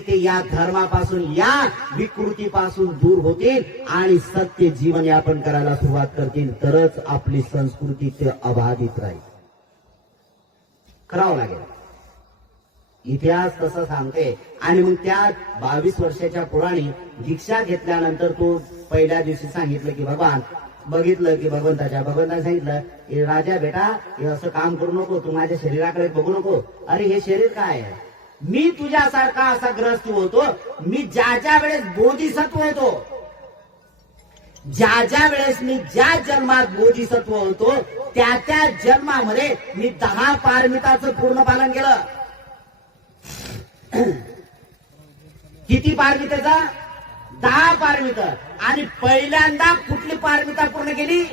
ते या धर्मापासून, या विकृतीपासून दूर होतील आणि सत्य जीवन यापन करायला सुरुवात करतील. तरच आपली संस्कृती ते अबाधित राहील. करावं लागेल. इतिहास तसं सांगते. आणि मग त्या 22 वर्षाच्या पुराणी दीक्षा घेतल्यानंतर तो पहिल्या दिवशी सांगितलं की भगवान, बघितलं की भगवंताने सांगितलं, राजा बेटा हे असं काम करू नको, तू माझ्या शरीराकडे बघू नको. अरे हे शरीर काय आहे? मी तुझ्यासारखा असा ग्रस्त होतो. मी ज्या वेळेस बोधिसत्व होतो, ज्या वेळेस मी ज्या जन्मात बोधिसत्व होतो त्या जन्मामध्ये मी 10 पारमिताचं पूर्ण पालन केलं. किती पारमितेचा? 10 पारमित. आणि पहिल्यांदा कुठली पारमिता पूर्ण केली?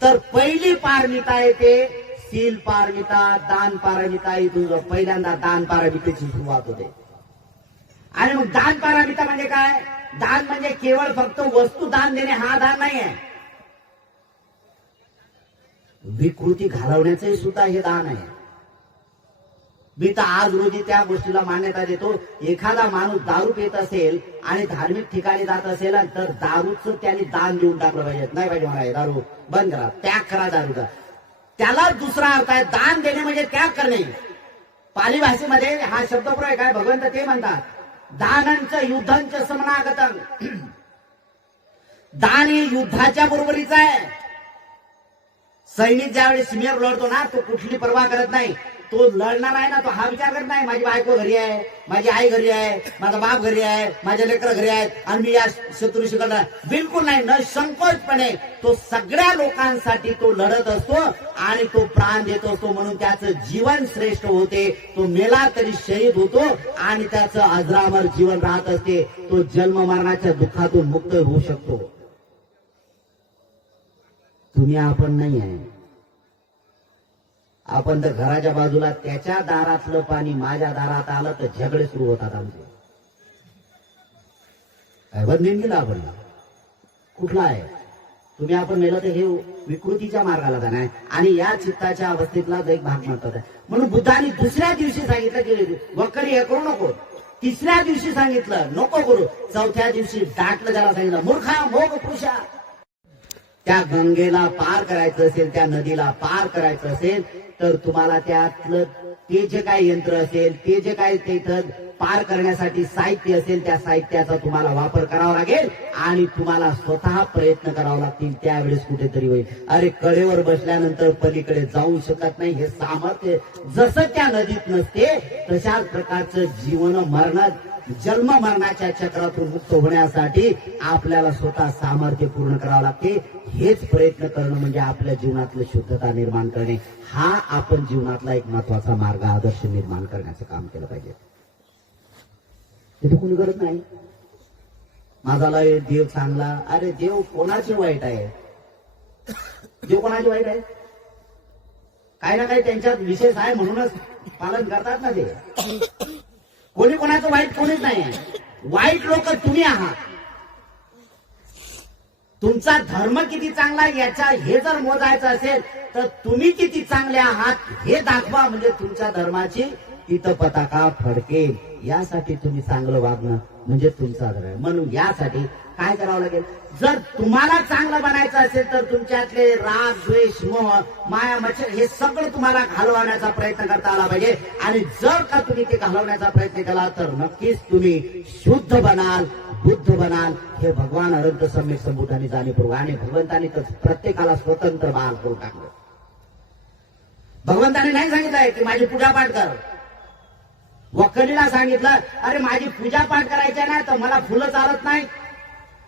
तर पहिली पारमिता येते शील पारमिता, दान पारमिता. इथून पहिल्यांदा दान पारमितेची सुरुवात होते. आणि मग दान पारमिता म्हणजे काय? दान म्हणजे केवळ फक्त वस्तू दान देणे हा दान नाही आहे. विकृती घालवण्याचे सुद्धा हे दान आहे. मी तर आज रोजी त्या गोष्टीला मान्यता देतो. एखादा माणूस दारू पित असेल आणि धार्मिक ठिकाणी जात असेल तर दारूचं त्याने दान देऊन टाकलं पाहिजे. नाही पाहिजे मला दारू बंद करा, त्याग करा दारूचा. त्याला दुसरा अर्थ आहे. दान देणे म्हणजे त्याग करणे. पाली भाषेमध्ये हा शब्दप्रयोग आहे. भगवंत ते म्हणतात, दानंच युद्धंच समनागतं. दान हे युद्धाच्या बरोबरीच आहे. सैनिक ज्यावेळेस सीमेवर लढतो ना, तो कुठली पर्वा करत नाही. तो लढणार आहे ना, तो हा विचार करत नाही माझी बायको घरी आहे, माझी आई घरी आहे, माझा बाप घरी आहे, माझे लेकर घरी आहेत आणि मी या शत्रूशी लढणार. बिलकुल नाही. न संकोचपणे तो सगळ्या लोकांसाठी तो लढत असतो आणि तो प्राण देत असतो. म्हणून त्याचं जीवन श्रेष्ठ होते. तो मेला तरी शहीद होतो आणि त्याचं अजरामर जीवन राहत असते. तो जन्म मरणाच्या दुःखातून मुक्त होऊ शकतो. तुम्ही आपण नाही आहे. आपण तर घराच्या बाजूला त्याच्या दारातलं पाणी माझ्या दारात आलं तर झगडे सुरू होतात आमचे. काय बदलून गेला आपण? कुठला आहे? तुम्ही आपण नेलं तर हे विकृतीच्या मार्गाला जाणार आणि या चित्ताच्या अवस्थेतला एक भाग म्हणतात. म्हणून बुद्धाने दुसऱ्या दिवशी सांगितलं की वक्करी हे करू नको. तिसऱ्या दिवशी सांगितलं नको करू. चौथ्या दिवशी डाटलं, त्याला सांगितलं मूर्खा मोग पुरुषा. त्या गंगेला पार करायचं असेल, त्या नदीला पार करायचं असेल तर तुम्हाला त्यातलं ते जे काही यंत्र असेल, ते जे काही तिथं पार करण्यासाठी साहित्य असेल, त्या साहित्याचा तुम्हाला वापर करावा लागेल आणि तुम्हाला स्वतः प्रयत्न करावा लागतील. त्यावेळेस कुठेतरी होईल. अरे कडेवर बसल्यानंतर पलीकडे जाऊ शकत नाही हे सामर्थ्य जसं त्या नदीत नसते, तशाच प्रकारचं जीवन मरण, जन्म मरणाच्या चक्रातून मुक्त होण्यासाठी आपल्याला स्वतः सामर्थ्य पूर्ण करावं लागते. हेच प्रयत्न करणं म्हणजे आपल्या जीवनातलं शुद्धता निर्माण करणे. हा आपण जीवनातला एक महत्वाचा मार्ग, आदर्श निर्माण करण्याचं काम केलं पाहिजे. तिथे कोणी करत नाही. माझा लय देव चांगला. अरे देव कोणाचे वाईट आहे? देव कोणाचे वाईट आहे? काही ना काही त्यांच्यात विशेष आहे म्हणूनच पालन करतात ना ते. कोणी कोणाचं वाईट कोणीच नाही आहे. वाईट लोक तुम्ही आहात. तुमचा धर्म किती चांगला आहे याचा हे जर मोजायचं असेल तर तुम्ही किती चांगले आहात हे दाखवा, म्हणजे तुमच्या धर्माची तिथं पताका फडकेल. यासाठी तुम्ही चांगलं वागणं म्हणजे तुमचा धर्म आहे. म्हणून यासाठी काय करावं लागेल, जर तुम्हाला चांगलं बनायचं असेल तर तुमच्यातले राग, द्वेष, मोह, माया, मच्छर हे सगळं तुम्हाला घालवण्याचा प्रयत्न करता आला पाहिजे. आणि जर का तुम्ही ते घालवण्याचा प्रयत्न केला तर नक्कीच तुम्ही शुद्ध बनाल, बुद्ध बनाल. हे भगवान अनंत सम्यक संबुद्धांनी जाणीवपूर्वक आणि भगवंतांनी प्रत्येकाला स्वतंत्र बाल करून टाकलं. भगवंतांनी नाही सांगितलंय की माझी पूजापाठ कर. वकलीला सांगितलं, अरे माझी पूजापाठ करायची नाही तर मला फुलं चालत नाही,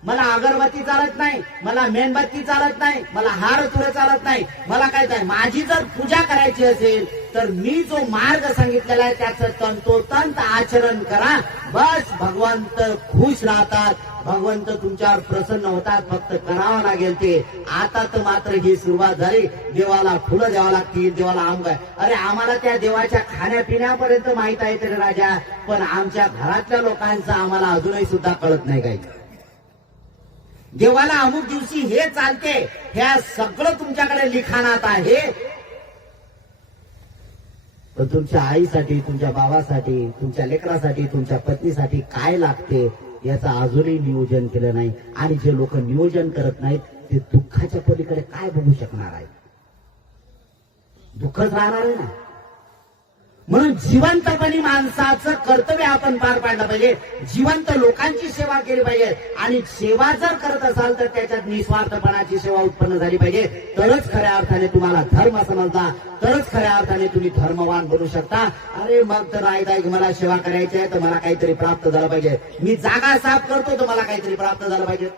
मला अगरबत्ती चालत नाही, मला मेणबत्ती चालत नाही, मला हार तुरे चालत नाही, मला काय नाही. माझी जर पूजा करायची असेल तर मी जो मार्ग सांगितलेला आहे त्याचं तंतोतंत आचरण करा. बस भगवंत खुश राहतात, भगवंत तुमच्यावर प्रसन्न होतात. फक्त करावं लागेल ते. आता तर मात्र ही सुरुवात झाली. देवाला फुलं द्यावं लागतील, देवाला आंब आहे. अरे आम्हाला त्या देवाच्या खाण्यापिण्यापर्यंत माहित आहे तरी राजा, पण आमच्या घरातल्या लोकांचं आम्हाला अजूनही सुद्धा कळत नाही काही. देवाला अमुक दिवशी हे चालते, हे सगळं तुमच्याकडे लिखाणात आहे. पण तुमच्या आईसाठी, तुमच्या बाबासाठी, तुमच्या लेकरासाठी, तुमच्या पत्नीसाठी काय लागते याचं अजूनही नियोजन केलं नाही. आणि जे लोक नियोजन करत नाहीत ते दुःखाच्या पलीकडे काय बघू शकणार आहे? दुःखच राहणार आहे ना. म्हणून जिवंतपणी माणसाचं कर्तव्य आपण पार पाडलं पाहिजे. जिवंत लोकांची सेवा केली पाहिजे. आणि सेवा जर करत असाल तर त्याच्यात निस्वार्थपणाची सेवा उत्पन्न झाली पाहिजे. तरच खऱ्या अर्थाने तुम्हाला धर्म समजता, तरच खऱ्या अर्थाने तुम्ही धर्मवान बनू शकता. अरे मग तर ऐक मला सेवा करायची आहे तर मला काहीतरी प्राप्त झालं पाहिजे. मी जागा साफ करतो तर मला काहीतरी प्राप्त झालं पाहिजे.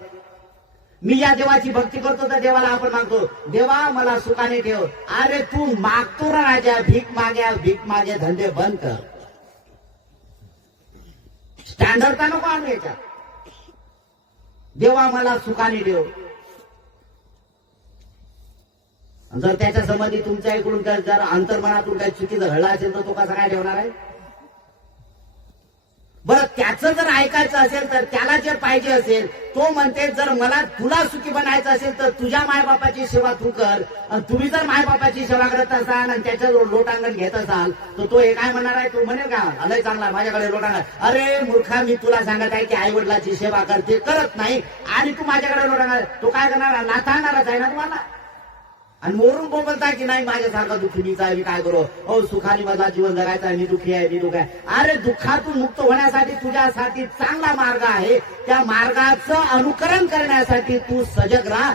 मी या देवाची भक्ती करतो तर देवाला आपण मागतो, देवा मला सुखाने ठेव. अरे तू मागतो ना राजा, भीक मागे धंदे बंद कर. स्टँडर्ड का नको आणू याच्यात. देवा मला सुखाने ठेव. जर त्याच्या संबंधी तुमच्या इकडून जर अंतर्मनातून काही चुकीचं घडलं असेल तर तो कसा काय ठेवणार आहे? बरं त्याचं जर ऐकायचं असेल तर त्याला जे पाहिजे असेल तो म्हणते, जर मला तुला सुखी बनायचं असेल तर तुझ्या मायबापाची सेवा तू कर. आणि तुम्ही जर मायबापाची सेवा करत असाल आणि त्याच्या लोटांगण घेत असाल तर तो हे काय म्हणणार आहे? तू म्हणेल का अलय चांगला माझ्याकडे लोटांगण. अरे मूर्खा, मी तुला सांगत आहे की आई वडिलाची सेवा करते, करत नाही आणि तू माझ्याकडे लोटांगण. तो काय करणार? नाताळणारच आहे ना तुम्हाला. आणि मोरून बोलता की नाही माझ्यासारखा दुःखी मीच आहे, मी काय करू? हो सुखाने माझा जीवन जगायचा आहे, मी दुःखी आहे, मी दुःख आहे. अरे दुःखातून मुक्त होण्यासाठी तुझ्यासाठी चांगला मार्ग आहे. त्या मार्गाचं अनुकरण करण्यासाठी तू सजग राहा,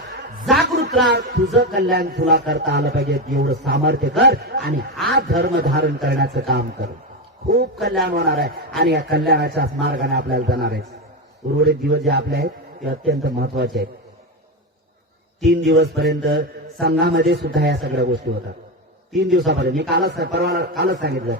जागृत राहा. तुझं कल्याण तुला करता आलं पाहिजे एवढं सामर्थ्य कर आणि हा धर्म धारण करण्याचं काम कर. खूप कल्याण होणार आहे आणि या कल्याणाच्या मार्गाने आपल्याला जाणार आहे. उर्वरित दिवस जे आपले आहेत ते अत्यंत महत्वाचे आहेत. 3 दिवस पर्यंत संघामध्ये सुद्धा या सगळ्या गोष्टी होतात. 3 दिवसापर्यंत मी कालच सांगितलं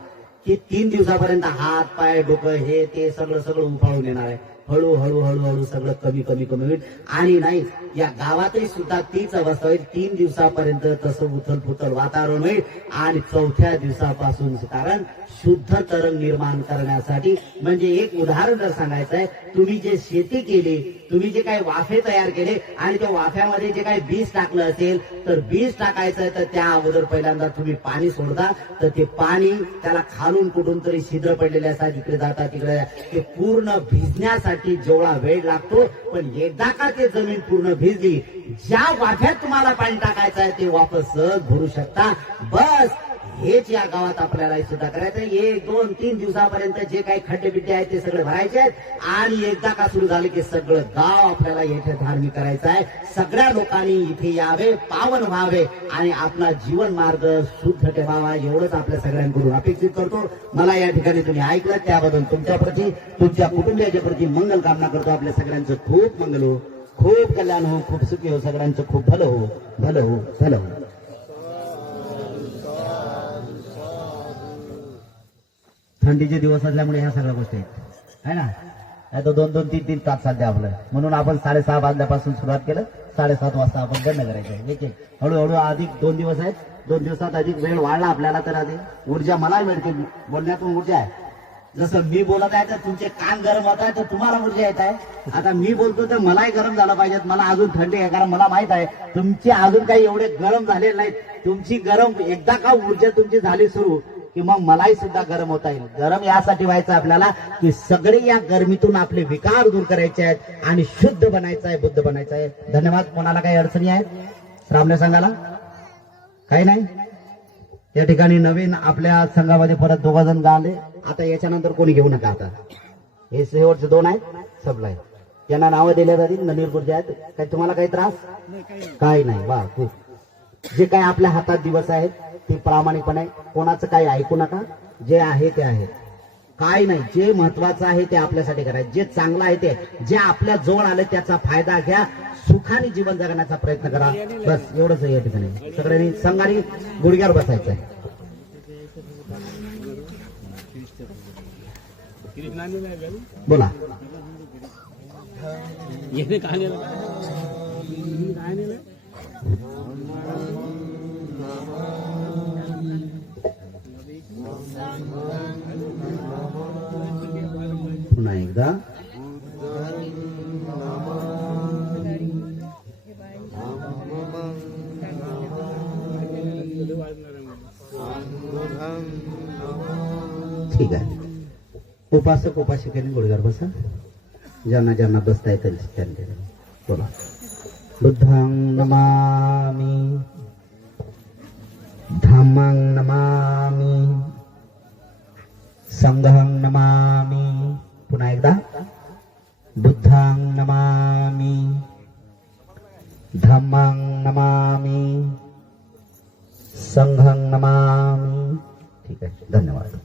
की 3 दिवसापर्यंत हात पाय डोकं हे ते सगळं उफाळून येणार आहे. हळूहळू सगळं कमी होईल. आणि नाही या गावातही सुद्धा तीच अवस्था होईल. 3 दिवसापर्यंत तसं उथल वातावरण होईल आणि 4थ्या दिवसापासून कारण शुद्ध तरंग निर्माण करण्यासाठी, म्हणजे एक उदाहरण जर सांगायचं आहे, तुम्ही जे शेती केली, तुम्ही जे काही वाफे तयार केले आणि त्या वाफ्यामध्ये जे काही बीज टाकलं असेल तर बीज टाकायचं तर त्या अगोदर पहिल्यांदा तुम्ही पाणी सोडता. तर ते पाणी त्याला खालून कुठून तरी छिद्र पडलेले असतात, इकडे जातात तिकडे, ते पूर्ण भिजण्यासाठी जेवढा वेळ लागतो. पण एकदा का ते जमीन पूर्ण भिजली, ज्या वाफ्यात तुम्हाला पाणी टाकायचं आहे ते वापस सहज भरू शकता. बस हेच या गावात आपल्याला सुद्धा करायचं. 1, 2, 3 दिवसापर्यंत जे काही खड्डे आहेत ते सगळे भरायचे आहेत आणि एकदा का सुरू झाले की सगळं गाव आपल्याला येथे धार्मिक करायचं आहे. सगळ्या लोकांनी इथे यावे, पावन व्हावे आणि आपला जीवन मार्ग शुद्ध ठेवावा एवढंच आपल्या सगळ्यांकडून अपेक्षित करतो. मला या ठिकाणी तुम्ही ऐकलं त्याबद्दल तुमच्या प्रती, तुमच्या कुटुंबियाच्या प्रती मंगल कामना करतो. आपल्या सगळ्यांचं खूप मंगल हो, खूप कल्याण हो, खूप सुखी हो, सगळ्यांचं खूप भलं हो, भलं हो, भलं हो. थंडीचे दिवस असल्यामुळे ह्या सगळ्या गोष्टी आहेत है ना. आता 2-2, 3-3 तास सध्या आपलं, म्हणून आपण 6:30 वाजल्यापासून सुरुवात केलं. 7:30 वाजता आपण बंद करायचं. एक हळूहळू अधिक 2 दिवस आहेत. 2 दिवसात अधिक वेळ वाढला आपल्याला तर अधिक ऊर्जा मला मिळते, बोलण्यातून ऊर्जा आहे. जसं मी बोलत आहे तर तुमचे कान गरम होत आहे तर तुम्हाला ऊर्जा येत आहे. आता मी बोलतो तर मलाही गरम झालं पाहिजे, मला अजून थंडी आहे, कारण मला माहित आहे तुमचे अजून काही एवढे गरम झाले नाहीत. तुमची गरम एकदा का ऊर्जा तुमची झाली सुरू की मग मलाही सुद्धा गरम होता येईल. गरम यासाठी व्हायचं आपल्याला की सगळे या गरमीतून आपले विकार दूर करायचे आहेत आणि शुद्ध बनायचं आहे, बुद्ध बनायचं आहे. धन्यवाद. कोणाला काही अडचणी आहेत रामने संघाला? काही नाही. या ठिकाणी नवीन आपल्या संघामध्ये परत 2 जण आले. आता याच्यानंतर कोणी घेऊ नका. आता हे शेवटचे 2 आहेत सप्लाय, यांना नावं दिल्या जातील. नवीन गुरुजी आहेत. काही तुम्हाला काही त्रास? काही नाही. वा खूप. जे काही आपल्या हातात दिवस आहेत ते प्रामाणिकपणे, कोणाचं काही ऐकू नका. जे आहे ते आहे, काय नाही. जे महत्वाचं आहे ते आपल्यासाठी करायचं, जे चांगलं आहे ते, जे आपल्या जवळ आलं त्याचा फायदा घ्या, सुखाने जीवन जगण्याचा प्रयत्न करा. बस एवढंच आहे या ठिकाणी. सगळ्यांनी संघाने गुडघ्यावर बसायचं आहे. बोला. पुन्हा एकदा. ठीक आहे. उपासक उपासिकेने गुडघ्यावर बसा. ज्यांना ज्यांना बसता येतं त्यांनी बोला. बुद्धं नमामि, धम्मं नमामि, संघं नमामि. पुन्हा एकदा. बुद्धं नमामि, धम्मं नमामि, संघं नमामि. ठीक आहे. धन्यवाद.